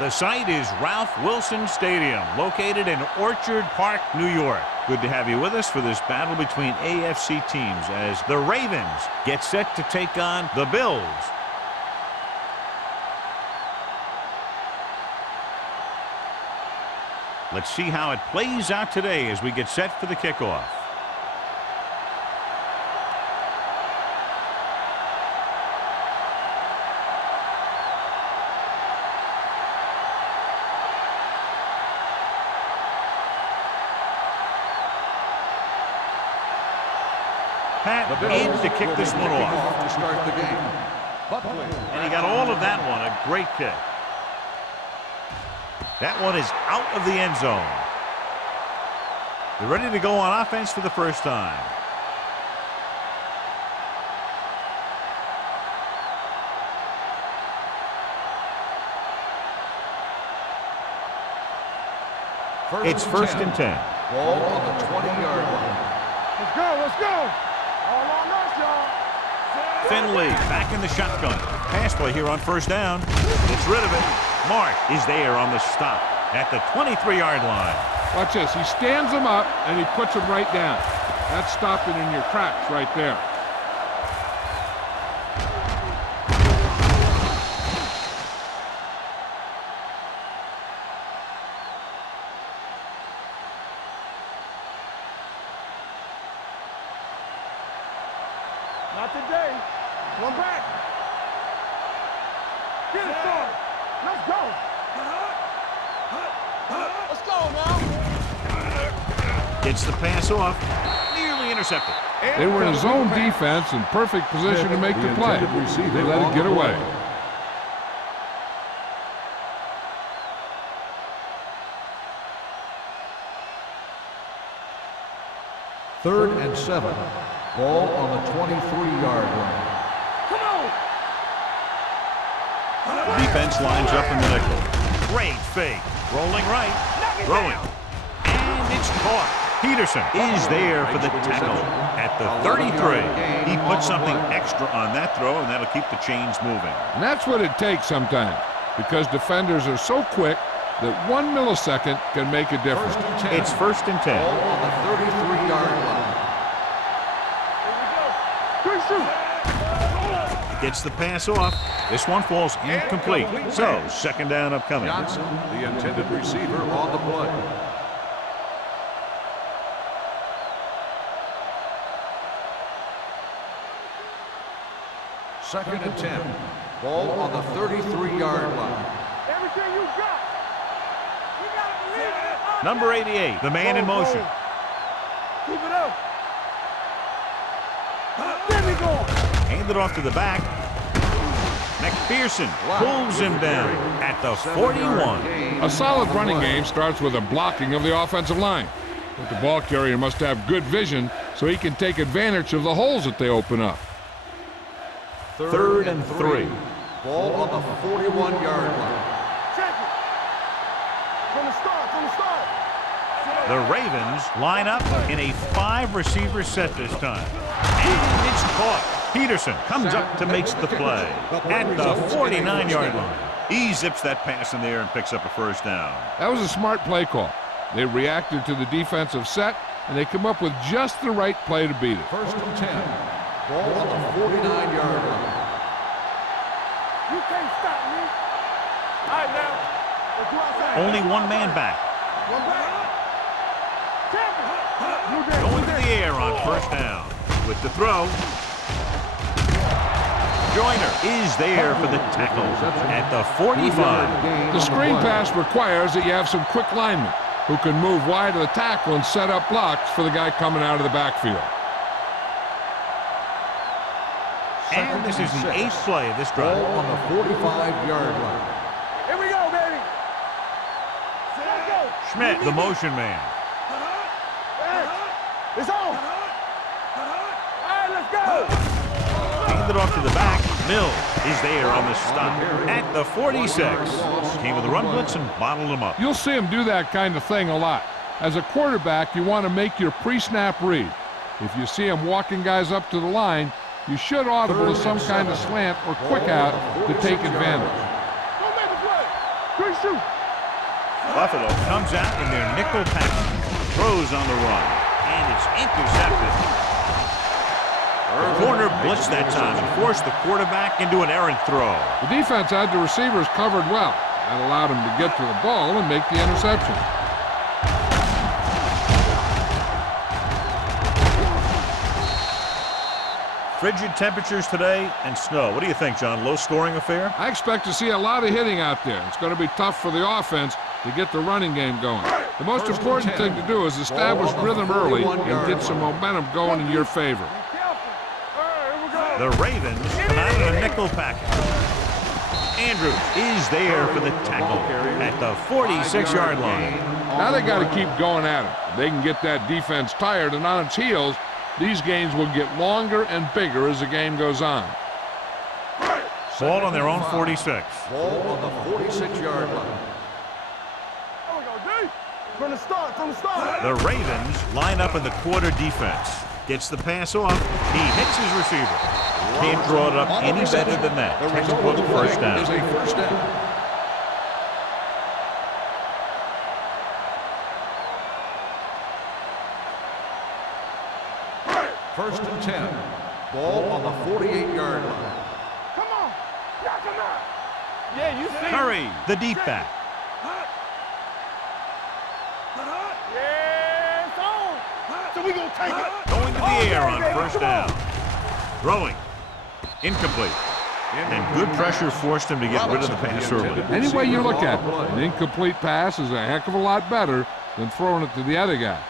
The site is Ralph Wilson Stadium, located in Orchard Park, New York. Good to have you with us for this battle between AFC teams as the Ravens get set to take on the Bills. Let's see how it plays out today as we get set for the kickoff. Pat in to kick this one off. To start the game. And he got all of that one. A great kick. That one is out of the end zone. They're ready to go on offense for the first time. It's first and 10. Ball on the 20-yard line. Let's go, let's go. All on us, y'all. Finley back in the shotgun. Pass play here on first down. Gets rid of it. Mark is there on the stop at the 23-yard line. Watch this. He stands him up, and he puts him right down. That's stopping in your tracks right there. Not today. One back. Get it started. Let's go. Let's go now. Gets the pass off. Nearly intercepted. They were in a zone defense in perfect position to make the play. They let it get away. Third and 7. Ball on the 23-yard line. Come on. Defense lines up in the nickel. Great fake. Rolling right. Throwing. And it's caught. Peterson is there for the tackle at the 33. He put something extra on that throw, and that'll keep the chains moving. And that's what it takes sometimes, because defenders are so quick that 1 millisecond can make a difference. It's first and 10. Ball on the 33-yard line. Gets the pass off. This one falls incomplete. So, second down upcoming. Johnson, the intended receiver, on the play. Second and 10. Ball on the 33-yard line. Everything you got. You got to believe it. Number 88, the man in motion. Keep it up. There we go. Hand it off to the back. McPherson pulls him down at the 41. A solid running game starts with a blocking of the offensive line. But the ball carrier must have good vision so he can take advantage of the holes that they open up. Third and 3. Ball on the 41-yard line. Check it. From the start. The Ravens line up in a 5-receiver set this time. And it's caught. Peterson comes up to make the play at the 49-yard line. He zips that pass in there and picks up a first down. That was a smart play call. They reacted to the defensive set, and they come up with just the right play to beat it. First and 10. Ball on the 49-yard line. You can't stop me. All right, now. Let's go outside. Only one man back. One back. Going to the air on first down. With the throw. Joyner is there for the tackle at the 45. The screen pass requires that you have some quick linemen who can move wide of the tackle and set up blocks for the guy coming out of the backfield. And this is the 8th play of this drive. Ball on the 45-yard line. Here we go, baby. Let's go. Schmidt, the motion man. It's on. All right, let's go. Hand it off to the back. Mills is there on the stop at the 46. Came with the run blitz and bottled him up. You'll see him do that kind of thing a lot. As a quarterback, you want to make your pre-snap read. If you see him walking guys up to the line, you should audible to some kind of slant or quick out to take advantage. Go make a play. Buffalo comes out in their nickel package, throws on the run, and it's intercepted. The corner blitzed that time and forced the quarterback into an errant throw. The defense had the receivers covered well. That allowed him to get to the ball and make the interception. Frigid temperatures today and snow. What do you think, John? Low-scoring affair? I expect to see a lot of hitting out there. It's going to be tough for the offense to get the running game going. The most important thing to do is establish rhythm early and get some momentum going in your favor. The Ravens come out in a nickel package. Andrews is there for the tackle at the 46-yard line. Now they got to keep going at it. They can get that defense tired and on its heels. These games will get longer and bigger as the game goes on. Ball on their own 46. Ball on the 46-yard line. From the start. The Ravens line up in the quarter defense. Gets the pass off. He hits his receiver. Can't draw it up any better than that. Textbook first down. Is a first down. First and 10. Ball on the 48-yard line. Come on. Yeah, you see. Curry, the deep back. Yeah, it's on. So we gonna take it. Going to the air on first down. Throwing. Incomplete. And good pressure forced him to get rid of the pass early. Any way you look at it, an incomplete pass is a heck of a lot better than throwing it to the other guy.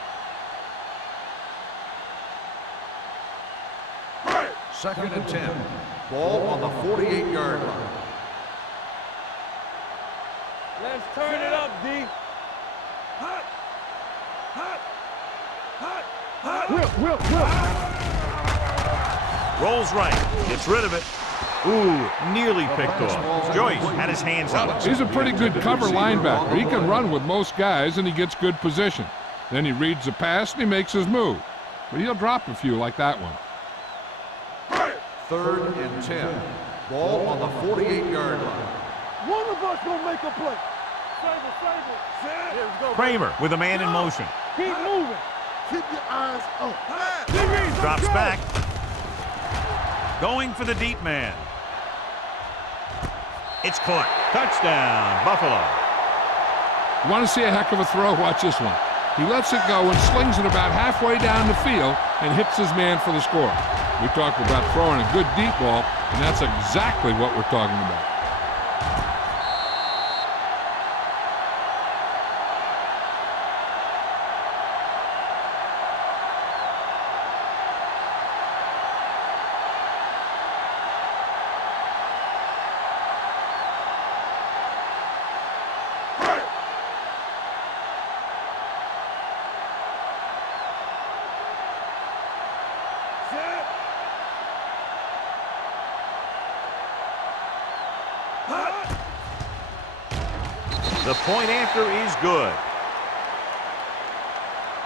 Second and 10. Ball on the 48-yard line. Let's turn it up, D. Whip. Rolls right. Gets rid of it. Ooh, nearly picked off. Joyce had his hands up. He's a pretty good cover linebacker. He can run with most guys, and he gets good position. Then he reads the pass, and he makes his move. But he'll drop a few like that one. Third and 10. Ball on the 48-yard line. One of us gonna make a play. Save it. Kramer with a man in motion. Keep moving. Keep your eyes up. Drops back. Going for the deep man. It's caught. Touchdown, Buffalo. You want to see a heck of a throw? Watch this one. He lets it go and slings it about halfway down the field and hits his man for the score. We talked about throwing a good deep ball, and that's exactly what we're talking about. The point after is good.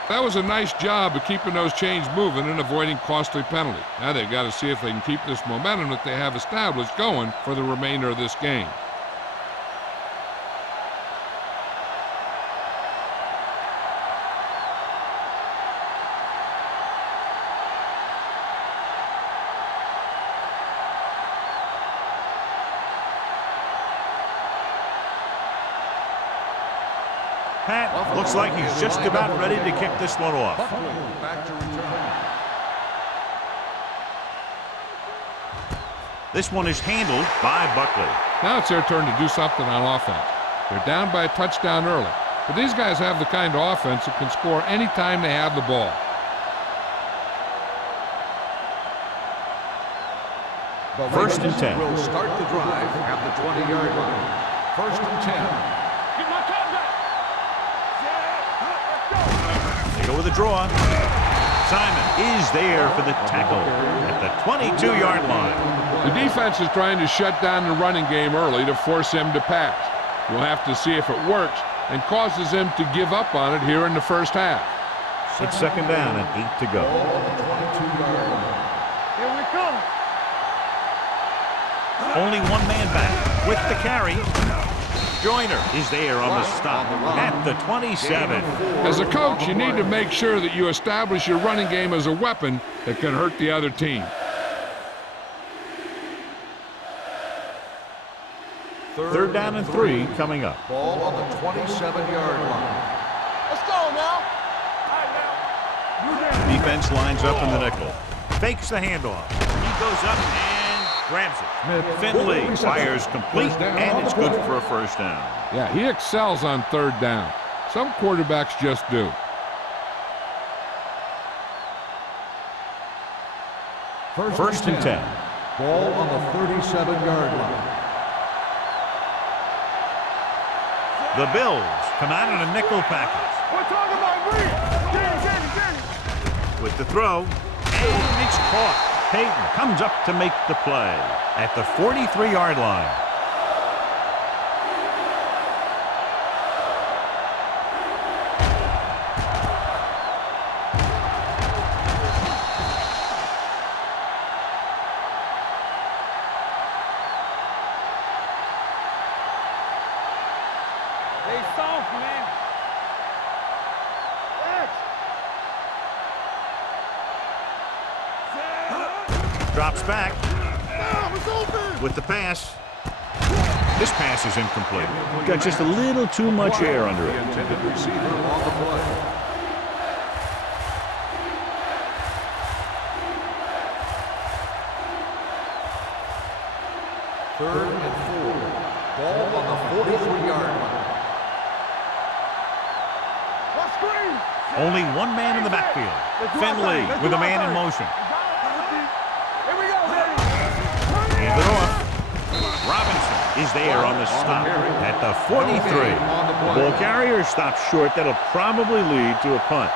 That was a nice job of keeping those chains moving and avoiding costly penalty. Now they've got to see if they can keep this momentum that they have established going for the remainder of this game. Pat looks like he's just about ready to kick this one off. Back to return. This one is handled by Buckley. Now it's their turn to do something on offense. They're down by a touchdown early. But these guys have the kind of offense that can score any time they have the ball. First and 10. Will start the drive at the 20-yard line. First and 10. Get my top back. They go with a draw. Simon is there for the tackle at the 22-yard line. The defense is trying to shut down the running game early to force him to pass. We'll have to see if it works and causes him to give up on it here in the first half. It's second down and 8 to go. Here we come. Only one man back with the carry. Joyner is there on the stop at the 27. As a coach, you need to make sure that you establish your running game as a weapon that can hurt the other team. Third down and 3 coming up. Ball on the 27-yard line. Let's go now. Defense lines up in the nickel. Fakes the handoff. He goes up and grabs it. Finley fires complete, and it's good for a first down. Yeah, he excels on third down. Some quarterbacks just do. First and 10. Ball on the 37-yard line. The Bills come out in a nickel package. We're talking about Reed. With the throw, and it's caught. Peyton comes up to make the play at the 43-yard line. They soft, man. Drops back with the pass. This pass is incomplete. Got just a little too much air under it. Intended receiver on the play. Third and 4. Ball on the 43-yard line. Let's screen. Only one man in the backfield. Finley with a man in motion. Here we go, baby. Hand it off. Robinson is there on the stop at the 43. The ball carrier stops short. That'll probably lead to a punt.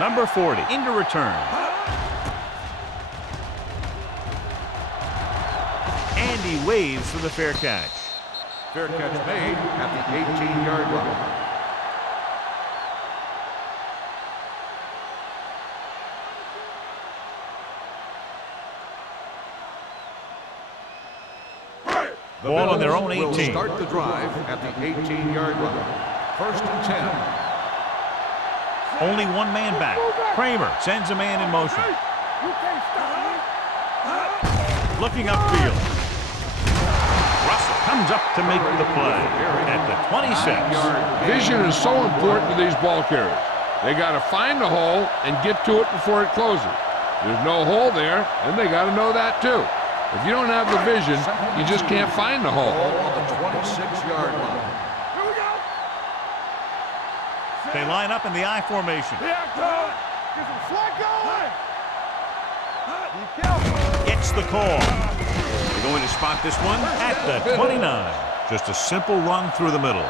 Number 40 into return. And he waves for the fair catch. Fair catch made at the 18-yard line. The Ball on their Bills own will 18. start the drive at the 18-yard line. First and 10. Only one man back. Kramer sends a man in motion. You can't stop me. Looking upfield. Russell comes up to make the play at the 26. Vision is so important to these ball carriers. They got to find the hole and get to it before it closes. There's no hole there, and they got to know that too. If you don't have the vision, you just can't find the hole. Ball on the 26-yard line. Here we go. They line up in the I formation. Yeah, come. Get some slack going. Be careful. Gets the call. They're going to spot this one at the 29. Just a simple run through the middle.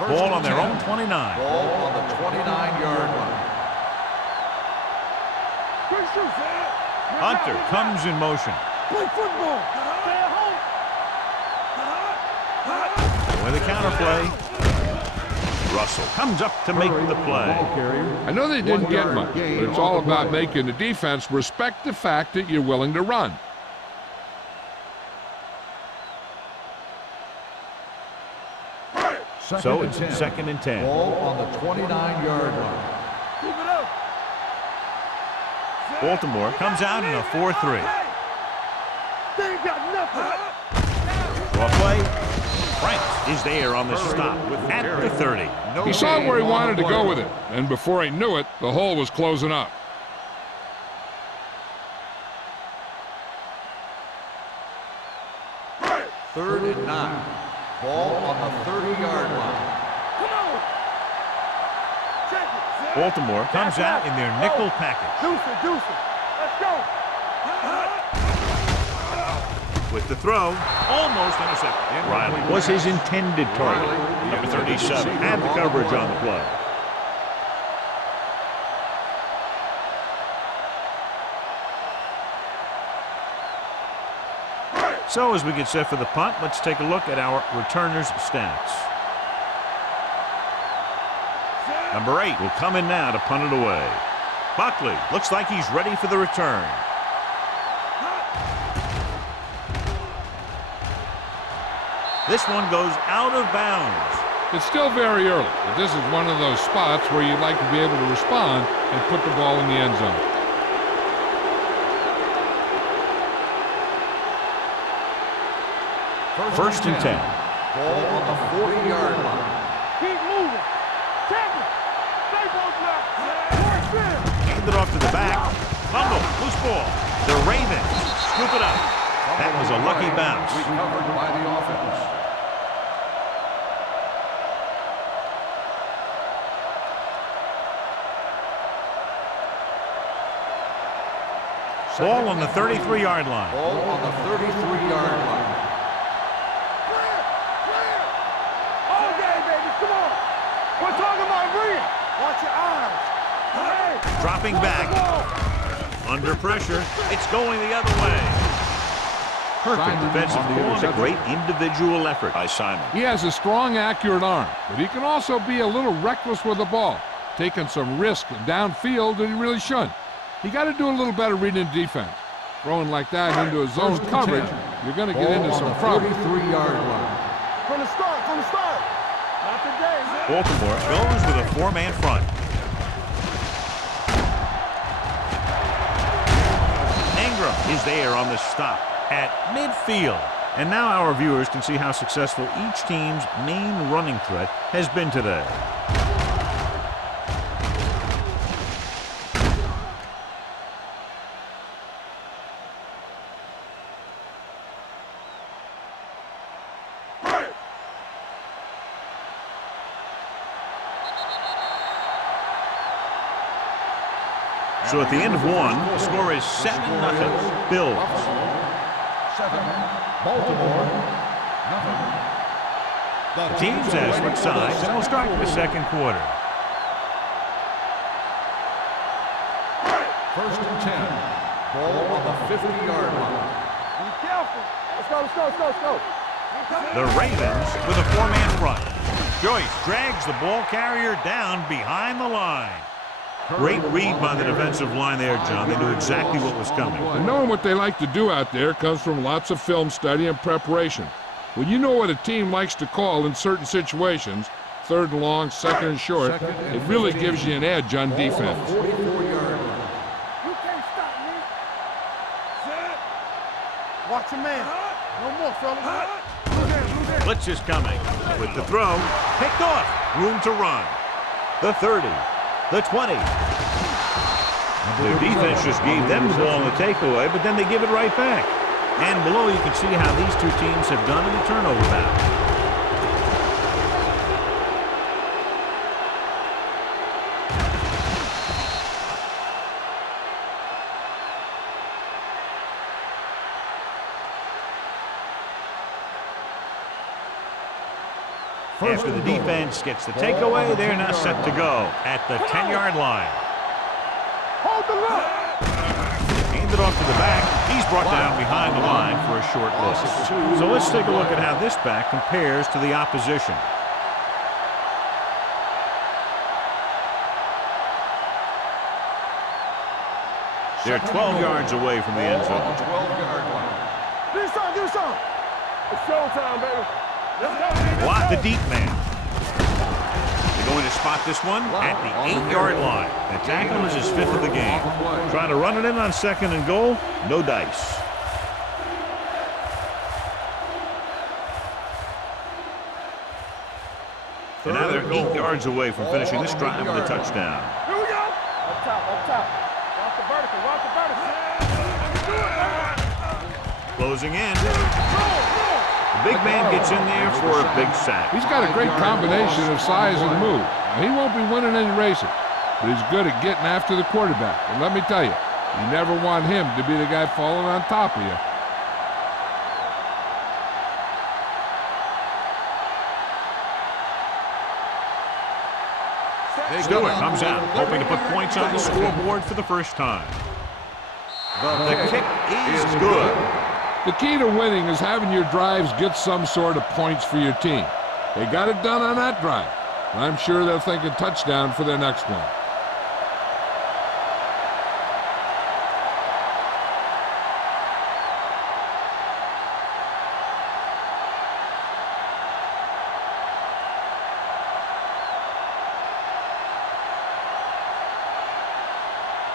Ball on their own 29. Ball on the 29-yard line. Quick shoot, Sam. Hunter comes in motion. Play football. Stay at home. With a counter play. Russell comes up to make the play. I know they didn't get much, but it's all about making the defense respect the fact that you're willing to run. So it's second and 10. Ball on the 29-yard line. Keep it up. Baltimore comes out in a 4-3. They ain't got nothing. Draw play. Franks is there on the stop at the 30. He saw where he wanted to go with it, and before he knew it, the hole was closing up. Third and 9. Ball on the 30-yard line. Come on. Check it. Baltimore comes out in their nickel package. Deuce it. Let's go. With the throw, almost intercepted. Riley was his intended target. Number 37 had the coverage on the play. So as we get set for the punt, let's take a look at our returners' stats. Number 8 will come in now to punt it away. Buckley looks like he's ready for the return. This one goes out of bounds. It's still very early, but this is one of those spots where you'd like to be able to respond and put the ball in the end zone. First and 10. Ball on the 40-yard line. Keep moving. Tackle. Stay both left. Hand it off to the back. Fumble. Loose ball. The Ravens scoop it up. That was a lucky bounce. Recovered by the offense. Ball on the 33-yard line. Ball on the 33-yard line. Clear. Clear. All day, baby. Come on. We're talking about real. Watch your eyes. Hey. Dropping back. Under pressure. It's going the other way. Perfect defensive call and a great individual effort by Simon. He has a strong, accurate arm, but he can also be a little reckless with the ball, taking some risk downfield that he really shouldn't. You got to do a little better reading defense. Throwing like that into a zone coverage, you're going to get into some problems. 33-yard line. From the start. Not today. Baltimore goes with a 4-man front. Ingram is there on the stop at midfield. And now our viewers can see how successful each team's main running threat has been today. So at the end of one, the score is 7-0 Bills. 7, Baltimore, nothing. The teams have switched sides, and we'll start the second quarter. First and 10. Ball on the 50-yard line. Be careful. Let's go. The Ravens with a 4-man front. Joyce drags the ball carrier down behind the line. Great read by the defensive line there, John. They knew exactly what was coming. And knowing what they like to do out there comes from lots of film study and preparation. When you know what a team likes to call in certain situations, third and long, second and short, it really gives you an edge on defense. 44-yard line. You can't stop me. Set. Watch your man. No more, fellas. Blitz is coming. With the throw, picked off. Room to run. The 30. The 20. Their defense just gave them the ball in the takeaway, but then they give it right back. And below you can see how these two teams have done in the turnover battle. After the defense gets the takeaway, they're now set to go at the 10-yard line. Hold the look. Handed off to the back. He's brought down behind the line for a short loss. So let's take a look at how this back compares to the opposition. They're 12 yards away from the end zone. 12-yard line. Give me some. It's showtime, baby. Let's go. Block the deep man. They're going to spot this one at the 8-yard line. The tackle is his 5th of the game. Trying to run it in on second and goal. No dice. And now they're 8 yards away from finishing this drive with a touchdown. Here we go. Up top. Watch the vertical. Closing in. The big man gets in there for a big sack. He's got a great combination of size and move. Now, he won't be winning any races, but he's good at getting after the quarterback. And let me tell you, you never want him to be the guy falling on top of you. Stewart comes out, hoping to put points on the scoreboard for the first time. The kick is good. The key to winning is having your drives get some sort of points for your team. They got it done on that drive. And I'm sure they're thinking touchdown for their next one.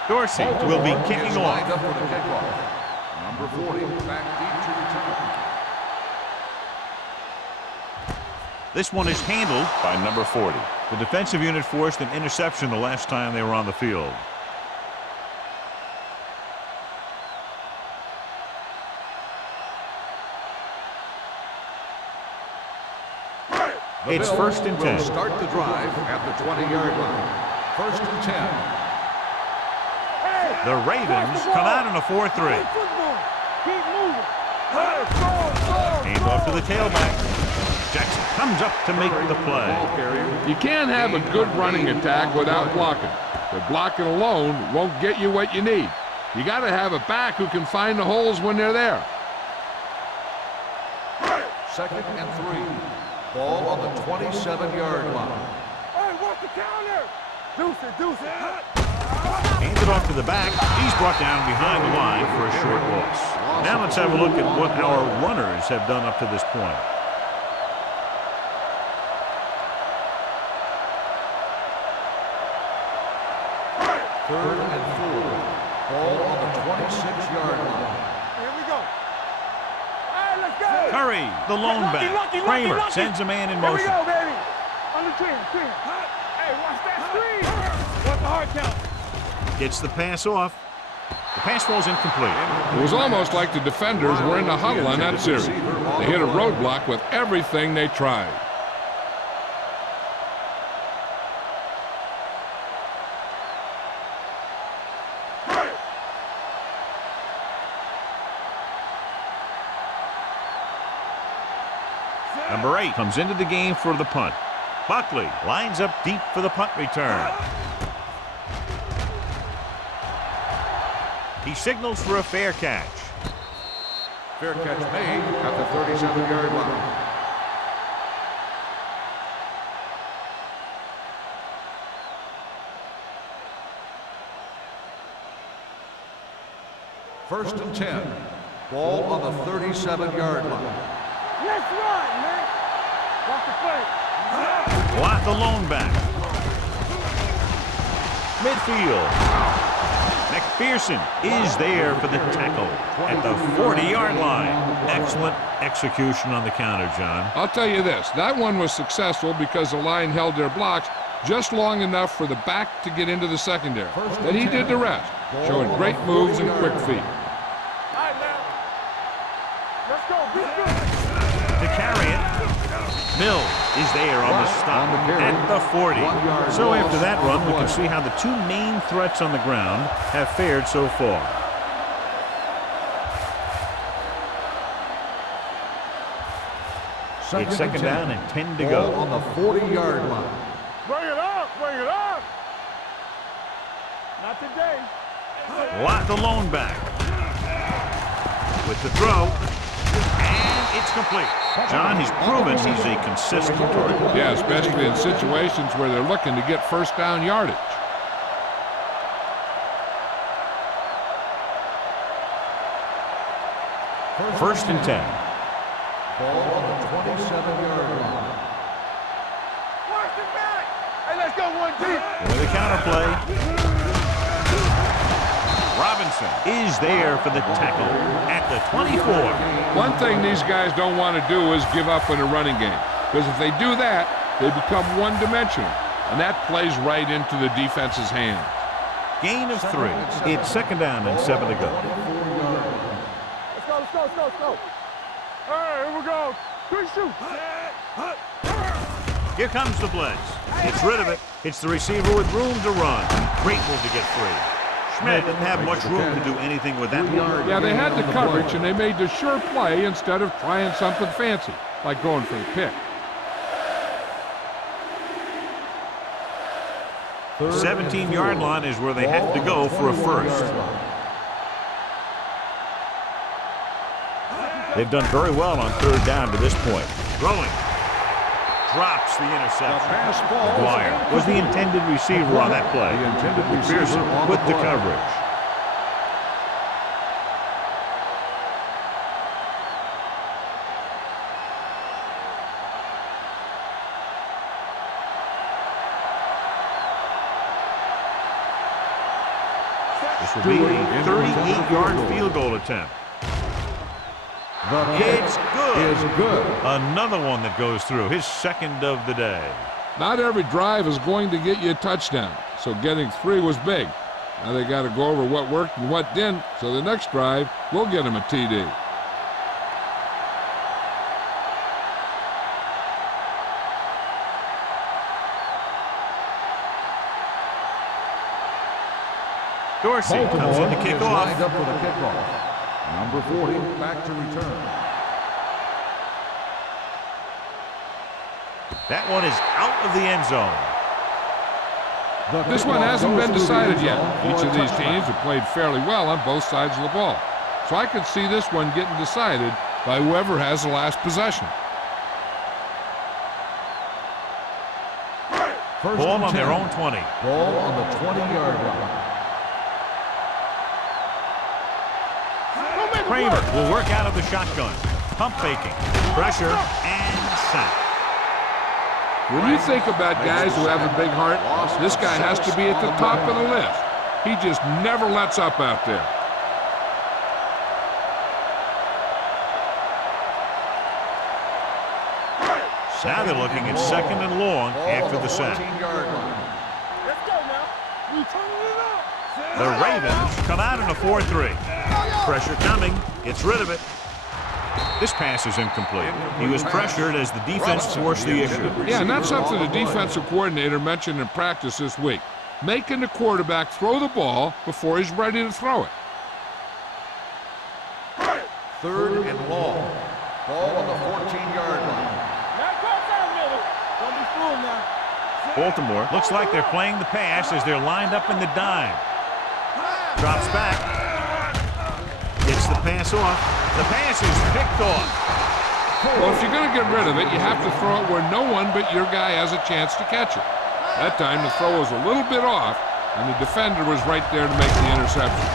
Dorsey will be kicking off. Lined up for the kickoff. Number 40, back deep to return. This one is handled by number 40. The defensive unit forced an interception the last time they were on the field. It's first and 10. Start the drive at the 20-yard line. First and 10. The Ravens come out in a 4-3. Hand off to the tailback. Jackson comes up to make the play. You can't have a good running attack without blocking. But blocking alone won't get you what you need. You got to have a back who can find the holes when they're there. Second and 3. Ball on the 27-yard line. Hey, what's the counter? Deuce it. Handed off to the back. He's brought down behind the line for a short loss. Now let's have a look at what our runners have done up to this point. Third and 4. Ball on the 26-yard line. Here we go. Hey, let's go. Curry, the lone back. Kramer sends a man in Here we motion. go, baby. On the 10. Hey, watch that screen. What's the hard count? Gets the pass off. The pass falls incomplete. It was almost like the defenders were in the huddle on that series. They hit a roadblock with everything they tried. Number 8 comes into the game for the punt. Buckley lines up deep for the punt return. He signals for a fair catch. Fair catch made at the 37-yard line. First and 10. Ball on the 37-yard line. Let's run, man. Watch the play. Watt, the lone back. Midfield. McPherson is there for the tackle at the 40-yard line. Excellent execution on the counter, John. I'll tell you this, that one was successful because the line held their blocks just long enough for the back to get into the secondary. Then he did the rest, showing great moves and quick feet. All right, now. Let's go. Be good. To carry it, Mills is there on the stop at the 40. So after that run, we can see how the two main threats on the ground have fared so far. It's second down and 10 to go. On the 40-yard line. Bring it up. Not today. Watt, the lone back. With the throw. And it's complete. John, he's proven he's a consistent target. Yeah, especially in situations where they're looking to get first down yardage. First and 10. Ball on the 27-yard line. Watch it back. Hey, let's go one deep. With a counter play. Robinson is there for the tackle at the 24. One thing these guys don't want to do is give up in a running game, because if they do that, they become one-dimensional, and that plays right into the defense's hands. Gain of 3. It's second down and 7 to go. Let's go. All right, here we go. Quick shoot. Here comes the blitz. It's rid of it. It's the receiver with room to run. Great move to get free. Schmidt didn't have much room to do anything with that one. Yeah, they had the coverage, and they made the sure play instead of trying something fancy, like going for the pick. 17-yard line is where they have to go for a first. They've done very well on third down to this point. Throwing. Drops the interception. McGuire was the intended receiver on that play. Pearson with the coverage. This will be a 38-yard field goal attempt. It's good. Another one that goes through, his second of the day. Not every drive is going to get you a touchdown, so getting 3 was big. Now they got to go over what worked and what didn't, so the next drive will get him a TD. Dorsey comes in to kick off. Lined up for the kickoff. Number 40 back to return. That one is out of the end zone. This one hasn't been decided yet. Each of these teams have played fairly well on both sides of the ball. So I could see this one getting decided by whoever has the last possession. Ball on their own 20. Ball on the 20-yard line. Kramer will work out of the shotgun. Pump faking. Pressure and sack. When you think about guys who have a big heart, this guy has to be at the top of the list. He just never lets up out there. Now they're looking at second and long after the sack. Let's go now. We turning it up. The Ravens come out in a 4-3. Pressure coming. Gets rid of it. This pass is incomplete. He was pressured as the defense forced the issue. Yeah, and that's something the defensive coordinator mentioned in practice this week. Making the quarterback throw the ball before he's ready to throw it. Third and long. Ball on the 14-yard line. Now cross that middle. Don't be fooled now. Baltimore looks like they're playing the pass as they're lined up in the dime. Drops back. Gets the pass off. The pass is picked off. Well, if you're going to get rid of it, you have to throw it where no one but your guy has a chance to catch it. That time the throw was a little bit off, and the defender was right there to make the interception.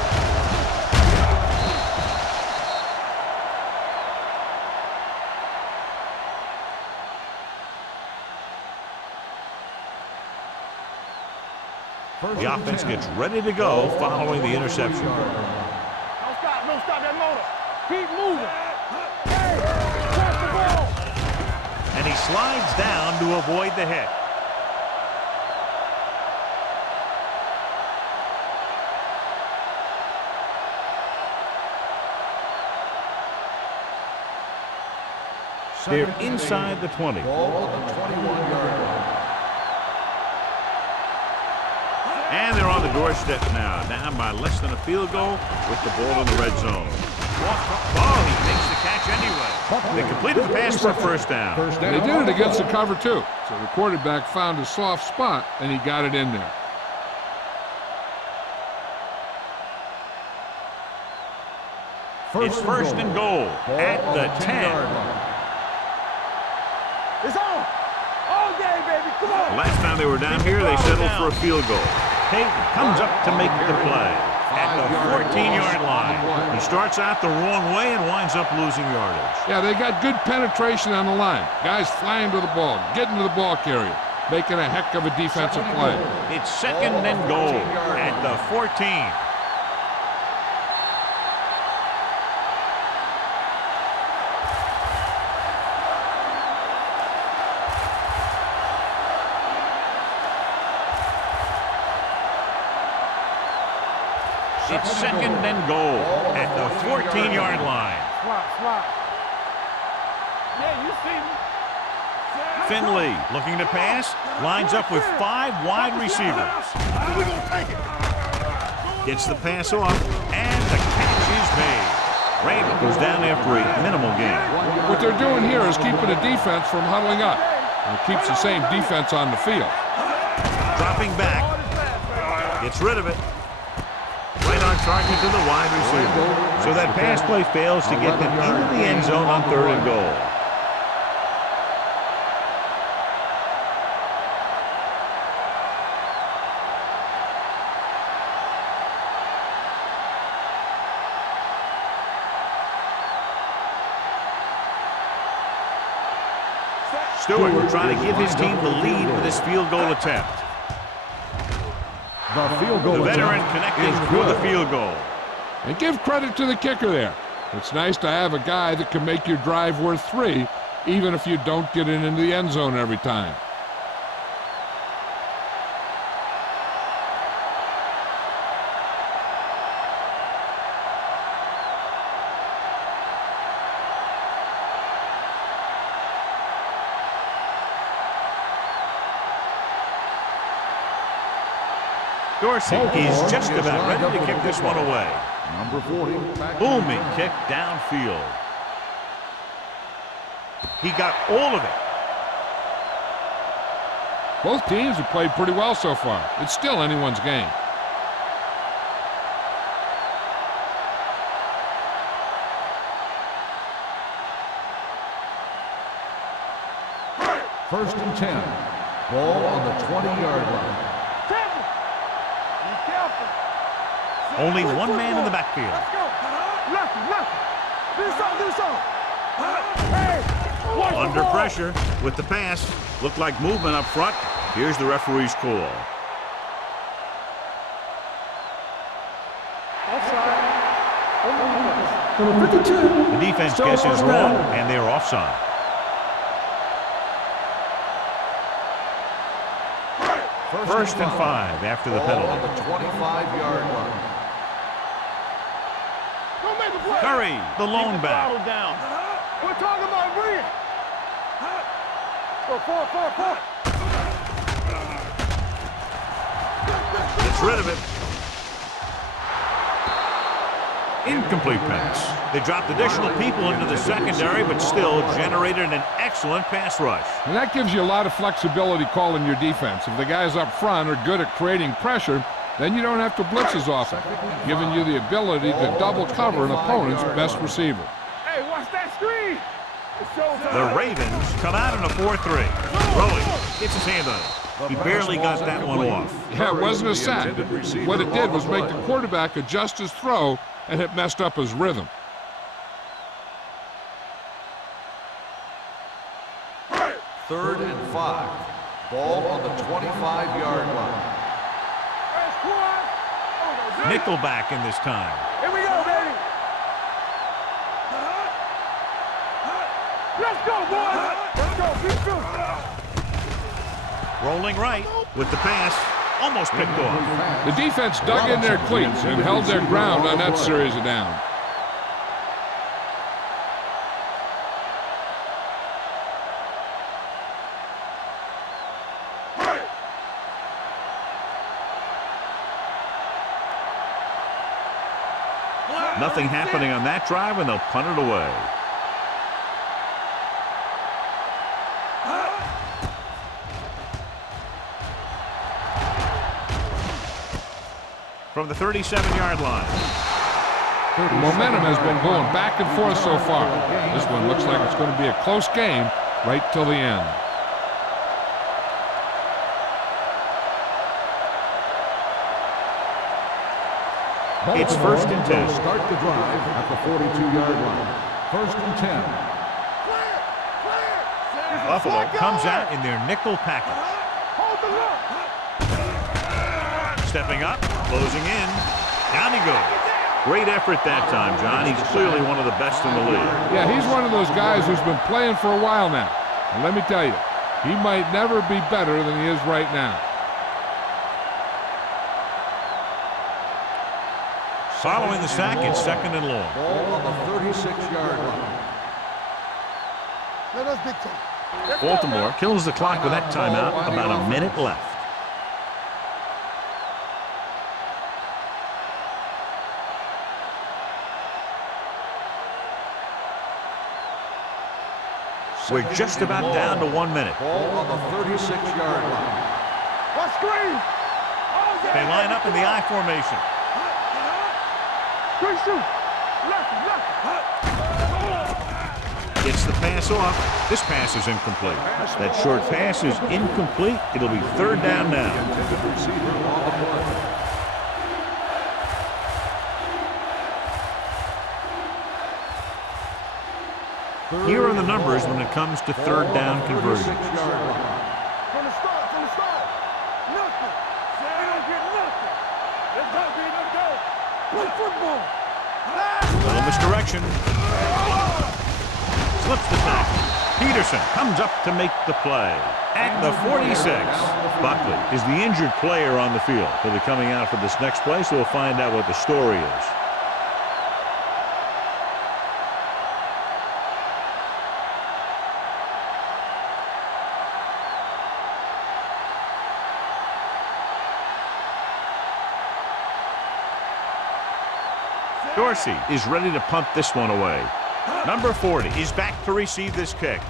The offense gets ready to go following the interception. Don't stop that motor. Keep moving. Hey, catch the ball. And he slides down to avoid the hit. They're inside the 20. Ball on the 21-yard line. And they're on the doorstep now, down by less than a field goal with the ball in the red zone. Oh, he makes the catch anyway. They completed the pass for a first down. They did it against the cover, too. So the quarterback found a soft spot, and he got it in there. It's first and goal at the 10. It's on. All day, baby. Come on. Last time they were down here, they settled for a field goal. Payton comes up to make the play at the 14-yard line. He starts out the wrong way and winds up losing yardage. Yeah, they got good penetration on the line. Guys flying to the ball, getting to the ball carrier, making a heck of a defensive play. It's second and goal at the 14. It's second and goal at the 14-yard line. Swap. Yeah, you see me. Finley looking to pass, lines up with 5 wide receivers. We're going to take it. Gets the pass off, and the catch is made. Raymond goes down after a minimal gain. What they're doing here is keeping the defense from huddling up. And it keeps the same defense on the field. Dropping back. Gets rid of it. Right on target to the wide receiver. So that pass play fails to get them into the end zone on 3rd and goal. Stewart trying to give his team the lead with this field goal attempt. The field goal The veteran attempt connecting is for the good. field goal. And give credit to the kicker there. It's nice to have a guy that can make your drive worth 3, even if you don't get it into the end zone every time. Dorsey is just about ready to kick this one away. Number 40. Booming kick downfield. He got all of it. Both teams have played pretty well so far. It's still anyone's game. First and 10. Ball on the 20-yard line. Only one man in the backfield. Let's go. Lefty. Do something. Hey. Under pressure with the pass. Looked like movement up front. Here's the referee's call. Number 52. The defense guesses wrong, and they're offside. First and 5 after the Ball penalty. on the 25-yard line. Don't make a play. Curry, the lone back. Down. We're talking about Reed. Go four. Gets rid of it. Incomplete pass. They dropped additional people into the secondary, but still generated an excellent pass rush. And that gives you a lot of flexibility calling your defense. If the guys up front are good at creating pressure, then you don't have to blitz as often, giving you the ability to double cover an opponent's best receiver. Hey, watch that screen. The Ravens come out in a 4-3. Throwing. Gets his hand on it. He barely got that one off. Yeah, it wasn't a sack. What it did was make the quarterback adjust his throw, and it messed up his rhythm. Third and 5. Ball on the 25-yard line. Nickelback in this time. Here we go, baby. Let's go, boys. Let's go. Be true. Rolling right with the pass. Almost picked off. The defense dug in their cleats and held their ground on that series of downs. Nothing happening on that drive, and they'll punt it away. From the 37-yard line. The momentum has been going back and forth so far. This one looks like it's going to be a close game right till the end. It's first and 10. Start the drive at the 42-yard line. First and 10. Buffalo comes out in their nickel package. Hold the look. Stepping up, closing in. Down he goes. Great effort that time, John. He's clearly one of the best in the league. Yeah, he's one of those guys who's been playing for a while now. And let me tell you, he might never be better than he is right now. Following the sack, it's second and long. Ball on the 36-yard line. Let us dictate. Baltimore kills the clock with that timeout. About a minute left. We're just about down to 1 minute. Ball on the 36-yard line. What screen? They line up in the I formation. Good shoot. Gets the pass off. This pass is incomplete. That short pass is incomplete. It'll be third down now. Here are the numbers when it comes to third down conversions. From the start. Nothing. They don't get nothing. Let's go, baby, let's go. Play football. Little misdirection. Slips the tackle. Peterson comes up to make the play. At the 46, Buckley is the injured player on the field. He'll be coming out for this next play, so we'll find out what the story is. Dorsey is ready to punt this one away. Number 40 is back to receive this kick.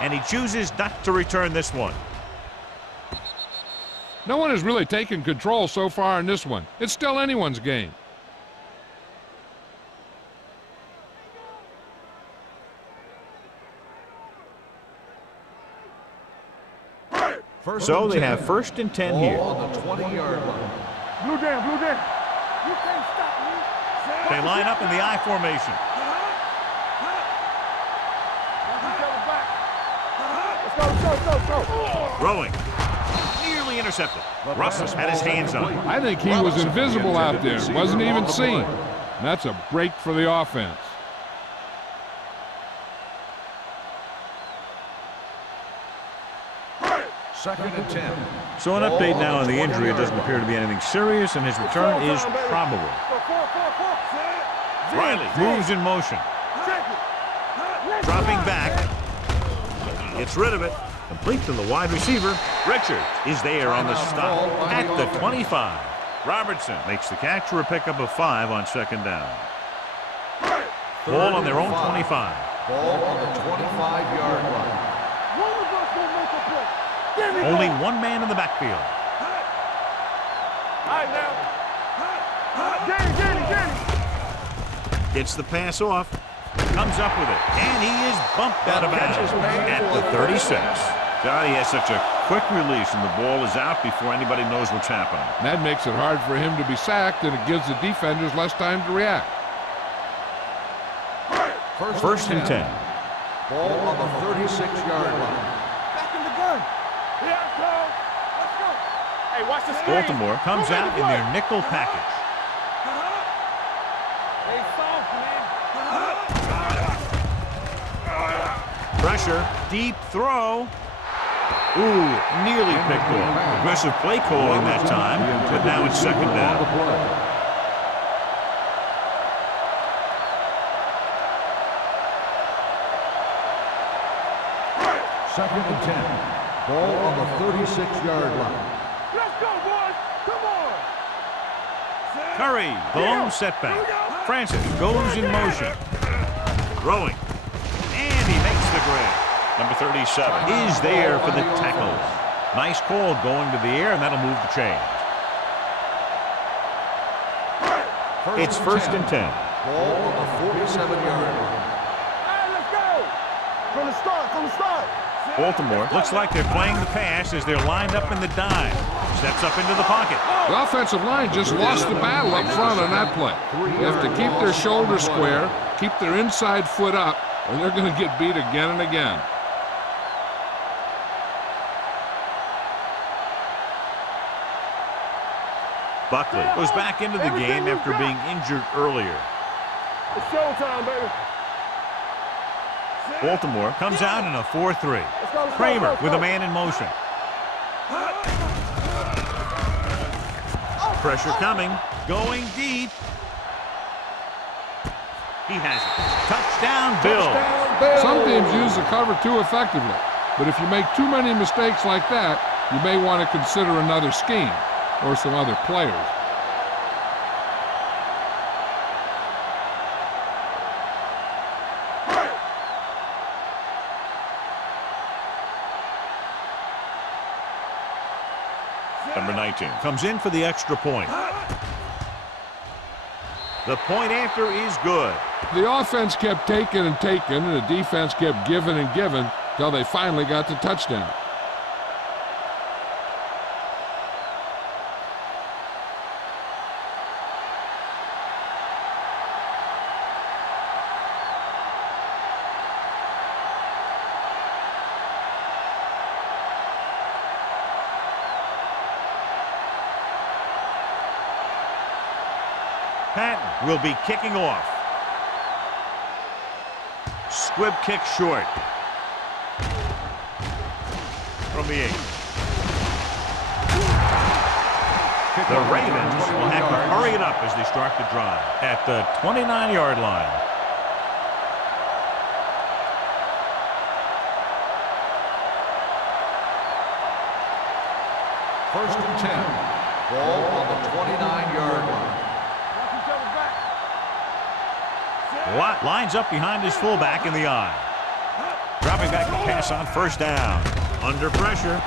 And he chooses not to return this one. No one has really taken control so far in this one. It's still anyone's game. So they have 1st and 10 here. On the 20-yard line. Blue down. You can't stop me. They line up in the I formation. Let's go. Throwing. Nearly intercepted. Russell had his hands on it. I think he was invisible out there. Wasn't even seen. And that's a break for the offense. Second and 10. So an update now on the injury. It doesn't appear to be anything serious, and his return is probable. Riley moves in motion. Dropping back. Gets rid of it. Complete to the wide receiver. Richards is there on the stop at the 25. Robertson makes the catch for a pickup of 5 on 2nd down. Ball on their own 25. Ball on the 25-yard line. Only one man in the backfield. All right, now. Danny. Gets the pass off. Comes up with it. And he is bumped out of bounds at the 36. God, he has such a quick release, and the ball is out before anybody knows what's happening. That makes it hard for him to be sacked, and it gives the defenders less time to react. 1st and 10. Ball on the 36-yard line. Back in the gun. Here I come. Let's go. Hey, watch the screen. Baltimore comes out in their nickel package. Hey, soft, man. Pressure. Deep throw. Ooh, nearly picked off. Aggressive play calling that time, but now it's 2nd down. Second and 10. Ball on the 36-yard line. Let's go, boys. Come on. Curry, the lone setback. Francis goes in motion. Throwing. And he makes the grab. Number 37 is there for the tackle. Nice call going to the air, and that'll move the chains. It's 1st and 10. Ball on the 47-yard line. Hey, let's go. From the start. Baltimore looks like they're playing the pass as they're lined up in the dime. Steps up into the pocket. The offensive line just lost the battle up front on that play. They have to keep their shoulders square, keep their inside foot up, or they're going to get beat again and again. Buckley goes back into the game after being injured earlier. It's showtime, baby. Baltimore comes out in a 4-3. Kramer with a man in motion. Pressure coming. Going deep. He has it. Touchdown, Bill. Some teams use the cover too effectively, but if you make too many mistakes like that, you may want to consider another scheme or some other players. Number 19 comes in for the extra point. The point after is good. The offense kept taking and taking, and the defense kept giving and giving until they finally got the touchdown. Patton will be kicking off. Squib kick short. From the 8. The Ravens will have to hurry it up as they start the drive at the 29-yard line. First and 10. Ball on the 29-yard line. Watt lines up behind his fullback in the eye. Dropping back to pass on first down. Under pressure.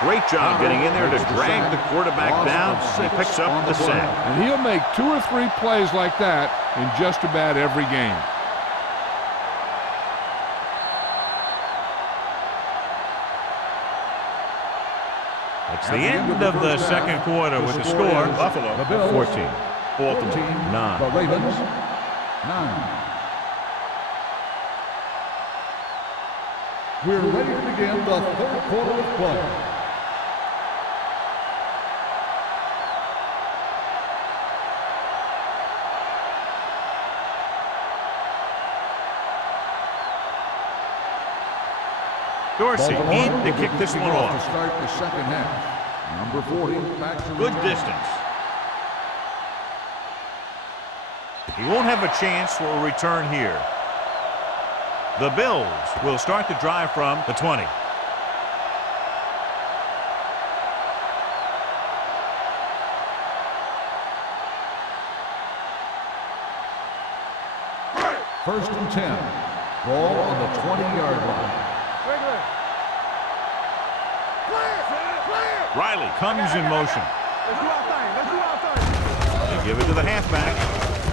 Great job getting in there to drag the quarterback down. He picks up the sack. And he'll make 2 or 3 plays like that in just about every game. It's the end of the second quarter with the score. Buffalo 14. Baltimore 9. The Ravens 9. We're ready to begin the third quarter of play. Dorsey in to kick this one off. To start the second half. Number 40 back to Good distance. He won't have a chance for a return here. The Bills will start the drive from the 20. First and 10. Ball on the 20-yard line. Riley comes in motion. Let's do our thing. Let's do our thing. They give it to the halfback.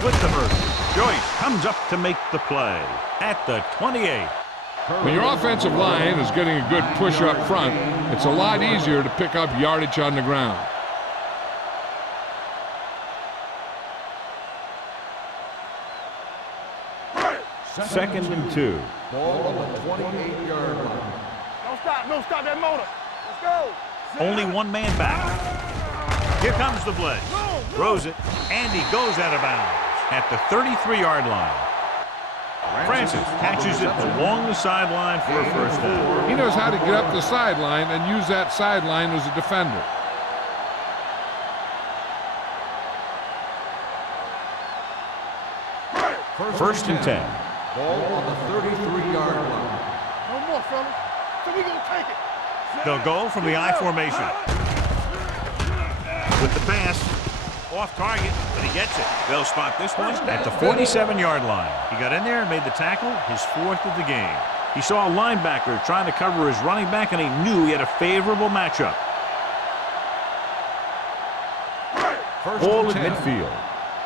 With the hurt. Joyce comes up to make the play at the 28. When your offensive line is getting a good push up front, it's a lot easier to pick up yardage on the ground. Second and 2. Ball on the 28-yard line. Don't stop that motor. Let's go. Only one man back. Here comes the blitz. Throws it, and he goes out of bounds at the 33-yard line. Francis catches it along the sideline for a first down. He knows how to get up the sideline and use that sideline as a defender. First and 10. Ball on the 33-yard line. No more, fellas. So we gonna take it. They'll go from the I formation. With the pass, off target, but he gets it. They'll spot this one at the 47-yard line. He got in there and made the tackle, his 4th of the game. He saw a linebacker trying to cover his running back, and he knew he had a favorable matchup. Ball at midfield.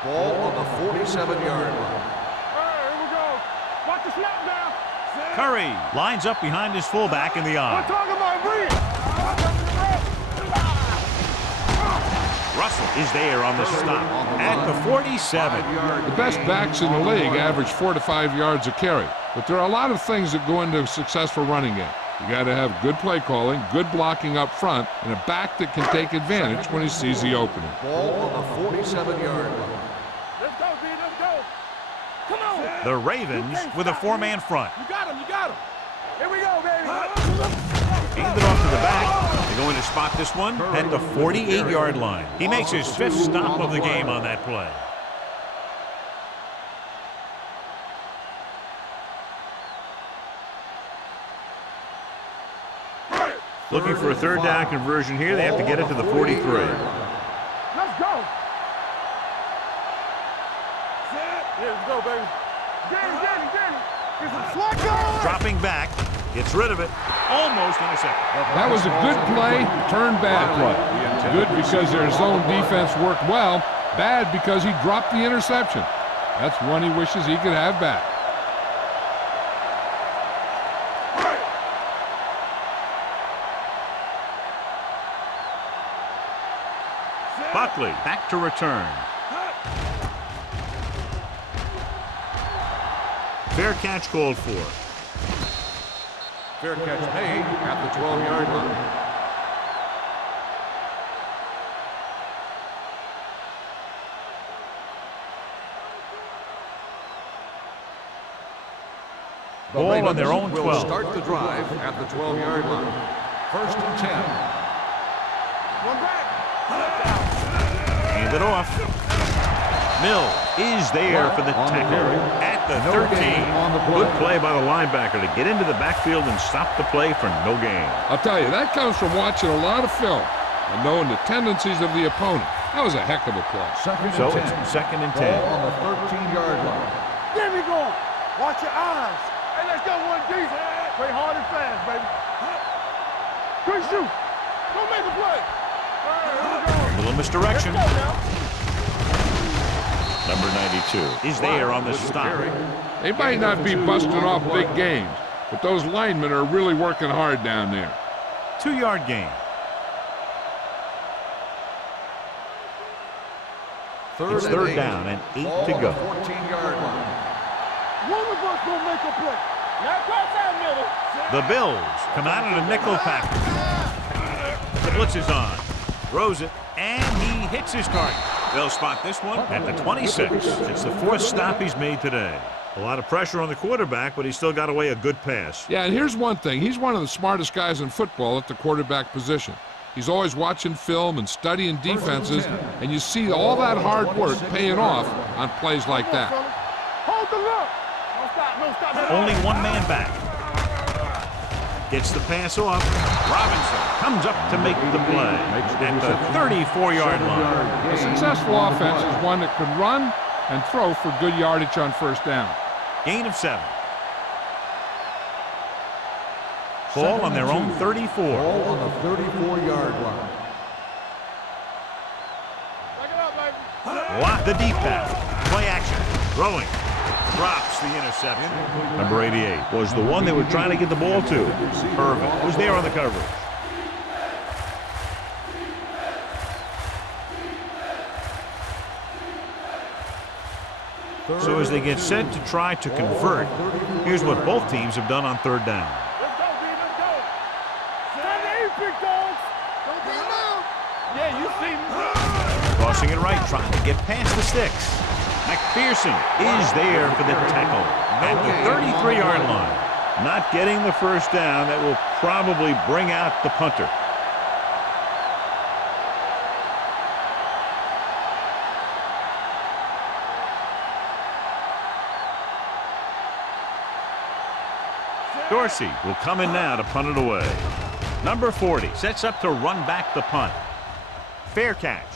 Ball on the 47-yard line. Here we go. Watch the snap down. Curry lines up behind his fullback in the We're eye. talking about Reed. Russell is there on the stop at the 47. The best backs in the league average 4 to 5 yards a carry, but there are a lot of things that go into a successful running game. You got to have good play calling, good blocking up front, and a back that can take advantage when he sees the opening. Ball on the 47-yard line. Let's go, B. Let's go. Come on. The Ravens with a 4-man front. You got him. You got him. Here we go, baby. Hand it off to the back. They're going to spot this one at the 48-yard line. He makes his 5th stop of the game on that play. Looking for a 3rd down conversion here. They have to get it to the 43. Let's go. Let's go, baby. Get some slack going. Dropping back. Gets rid of it. Almost intercepted. That was a good play, turned bad play. Good because their zone defense worked well, Bad because he dropped the interception. That's one he wishes he could have back. Buckley back to return. Fair catch called for. Fair catch made at the 12-yard line. Ball on their own will 12. Start the drive at the 12-yard line. 1st and 10. One back. Hand it off. Mill is there for the tackle at the 13. Good play by the linebacker to get into the backfield and stop the play for no gain. I'll tell you, that comes from watching a lot of film and knowing the tendencies of the opponent. That was a heck of a play. So it's 2nd and 10. Ball on the 13-yard line. Get me going. Watch your eyes. Hey, let's go one deep. Play hard and fast, baby. Quick shoot. Don't make a play. A little misdirection. Number 92 is there on the stop. They might not be busting off big games, but those linemen are really working hard down there. 2-yard gain. It's third down and 8 to go. 14-yard line. One of us gonna make a play. Now cross that middle. The Bills come out in a nickel package. The blitz is on. Throws it, and he hits his target. They'll spot this one at the 26. It's the 4th stop he's made today. A lot of pressure on the quarterback, but he still got away a good pass. Yeah, and here's one thing. He's one of the smartest guys in football at the quarterback position. He's always watching film and studying defenses, and you see all that hard work paying off on plays like that. Hold the look. Don't stop. Only one man back. Gets the pass off. Robinson comes up to make the play at the 34-yard line. A successful offense is one that can run and throw for good yardage on 1st down. Gain of 7. Ball on their own 34. Ball on the 34-yard line. Back it up, baby. Lock the deep pass. Play action. Throwing. Drops the interception. Number 88 was the one they were trying to get the ball to. Irvin was there on the coverage. So as they get set to try to convert, here's what both teams have done on 3rd down. Let's go, B. Let's go. Time to eat, big dogs. Don't be loud. Yeah, you see me. Crossing it right, trying to get past the sticks. McPherson is there for the tackle at the 33-yard line. Not getting the 1st down. That will probably bring out the punter. Dorsey will come in now to punt it away. Number 40 sets up to run back the punt. Fair catch.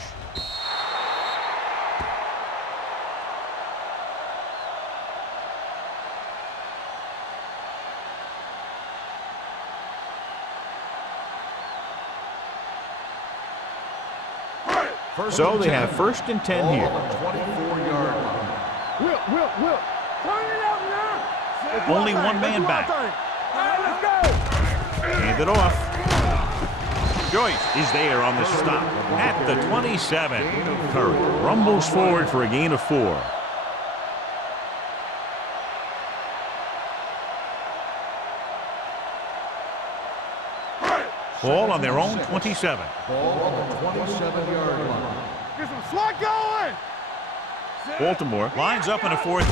So they have 1st and 10 here. 24-yard line. Will. Turn it up now. Only one man back. All right, let's go. Hand it off. Joyce is there on the stop at the 27. Curry rumbles forward for a gain of 4. Ball on their own 27. Ball on the 27-yard line. Get some swat going. Baltimore lines up in a 4-3.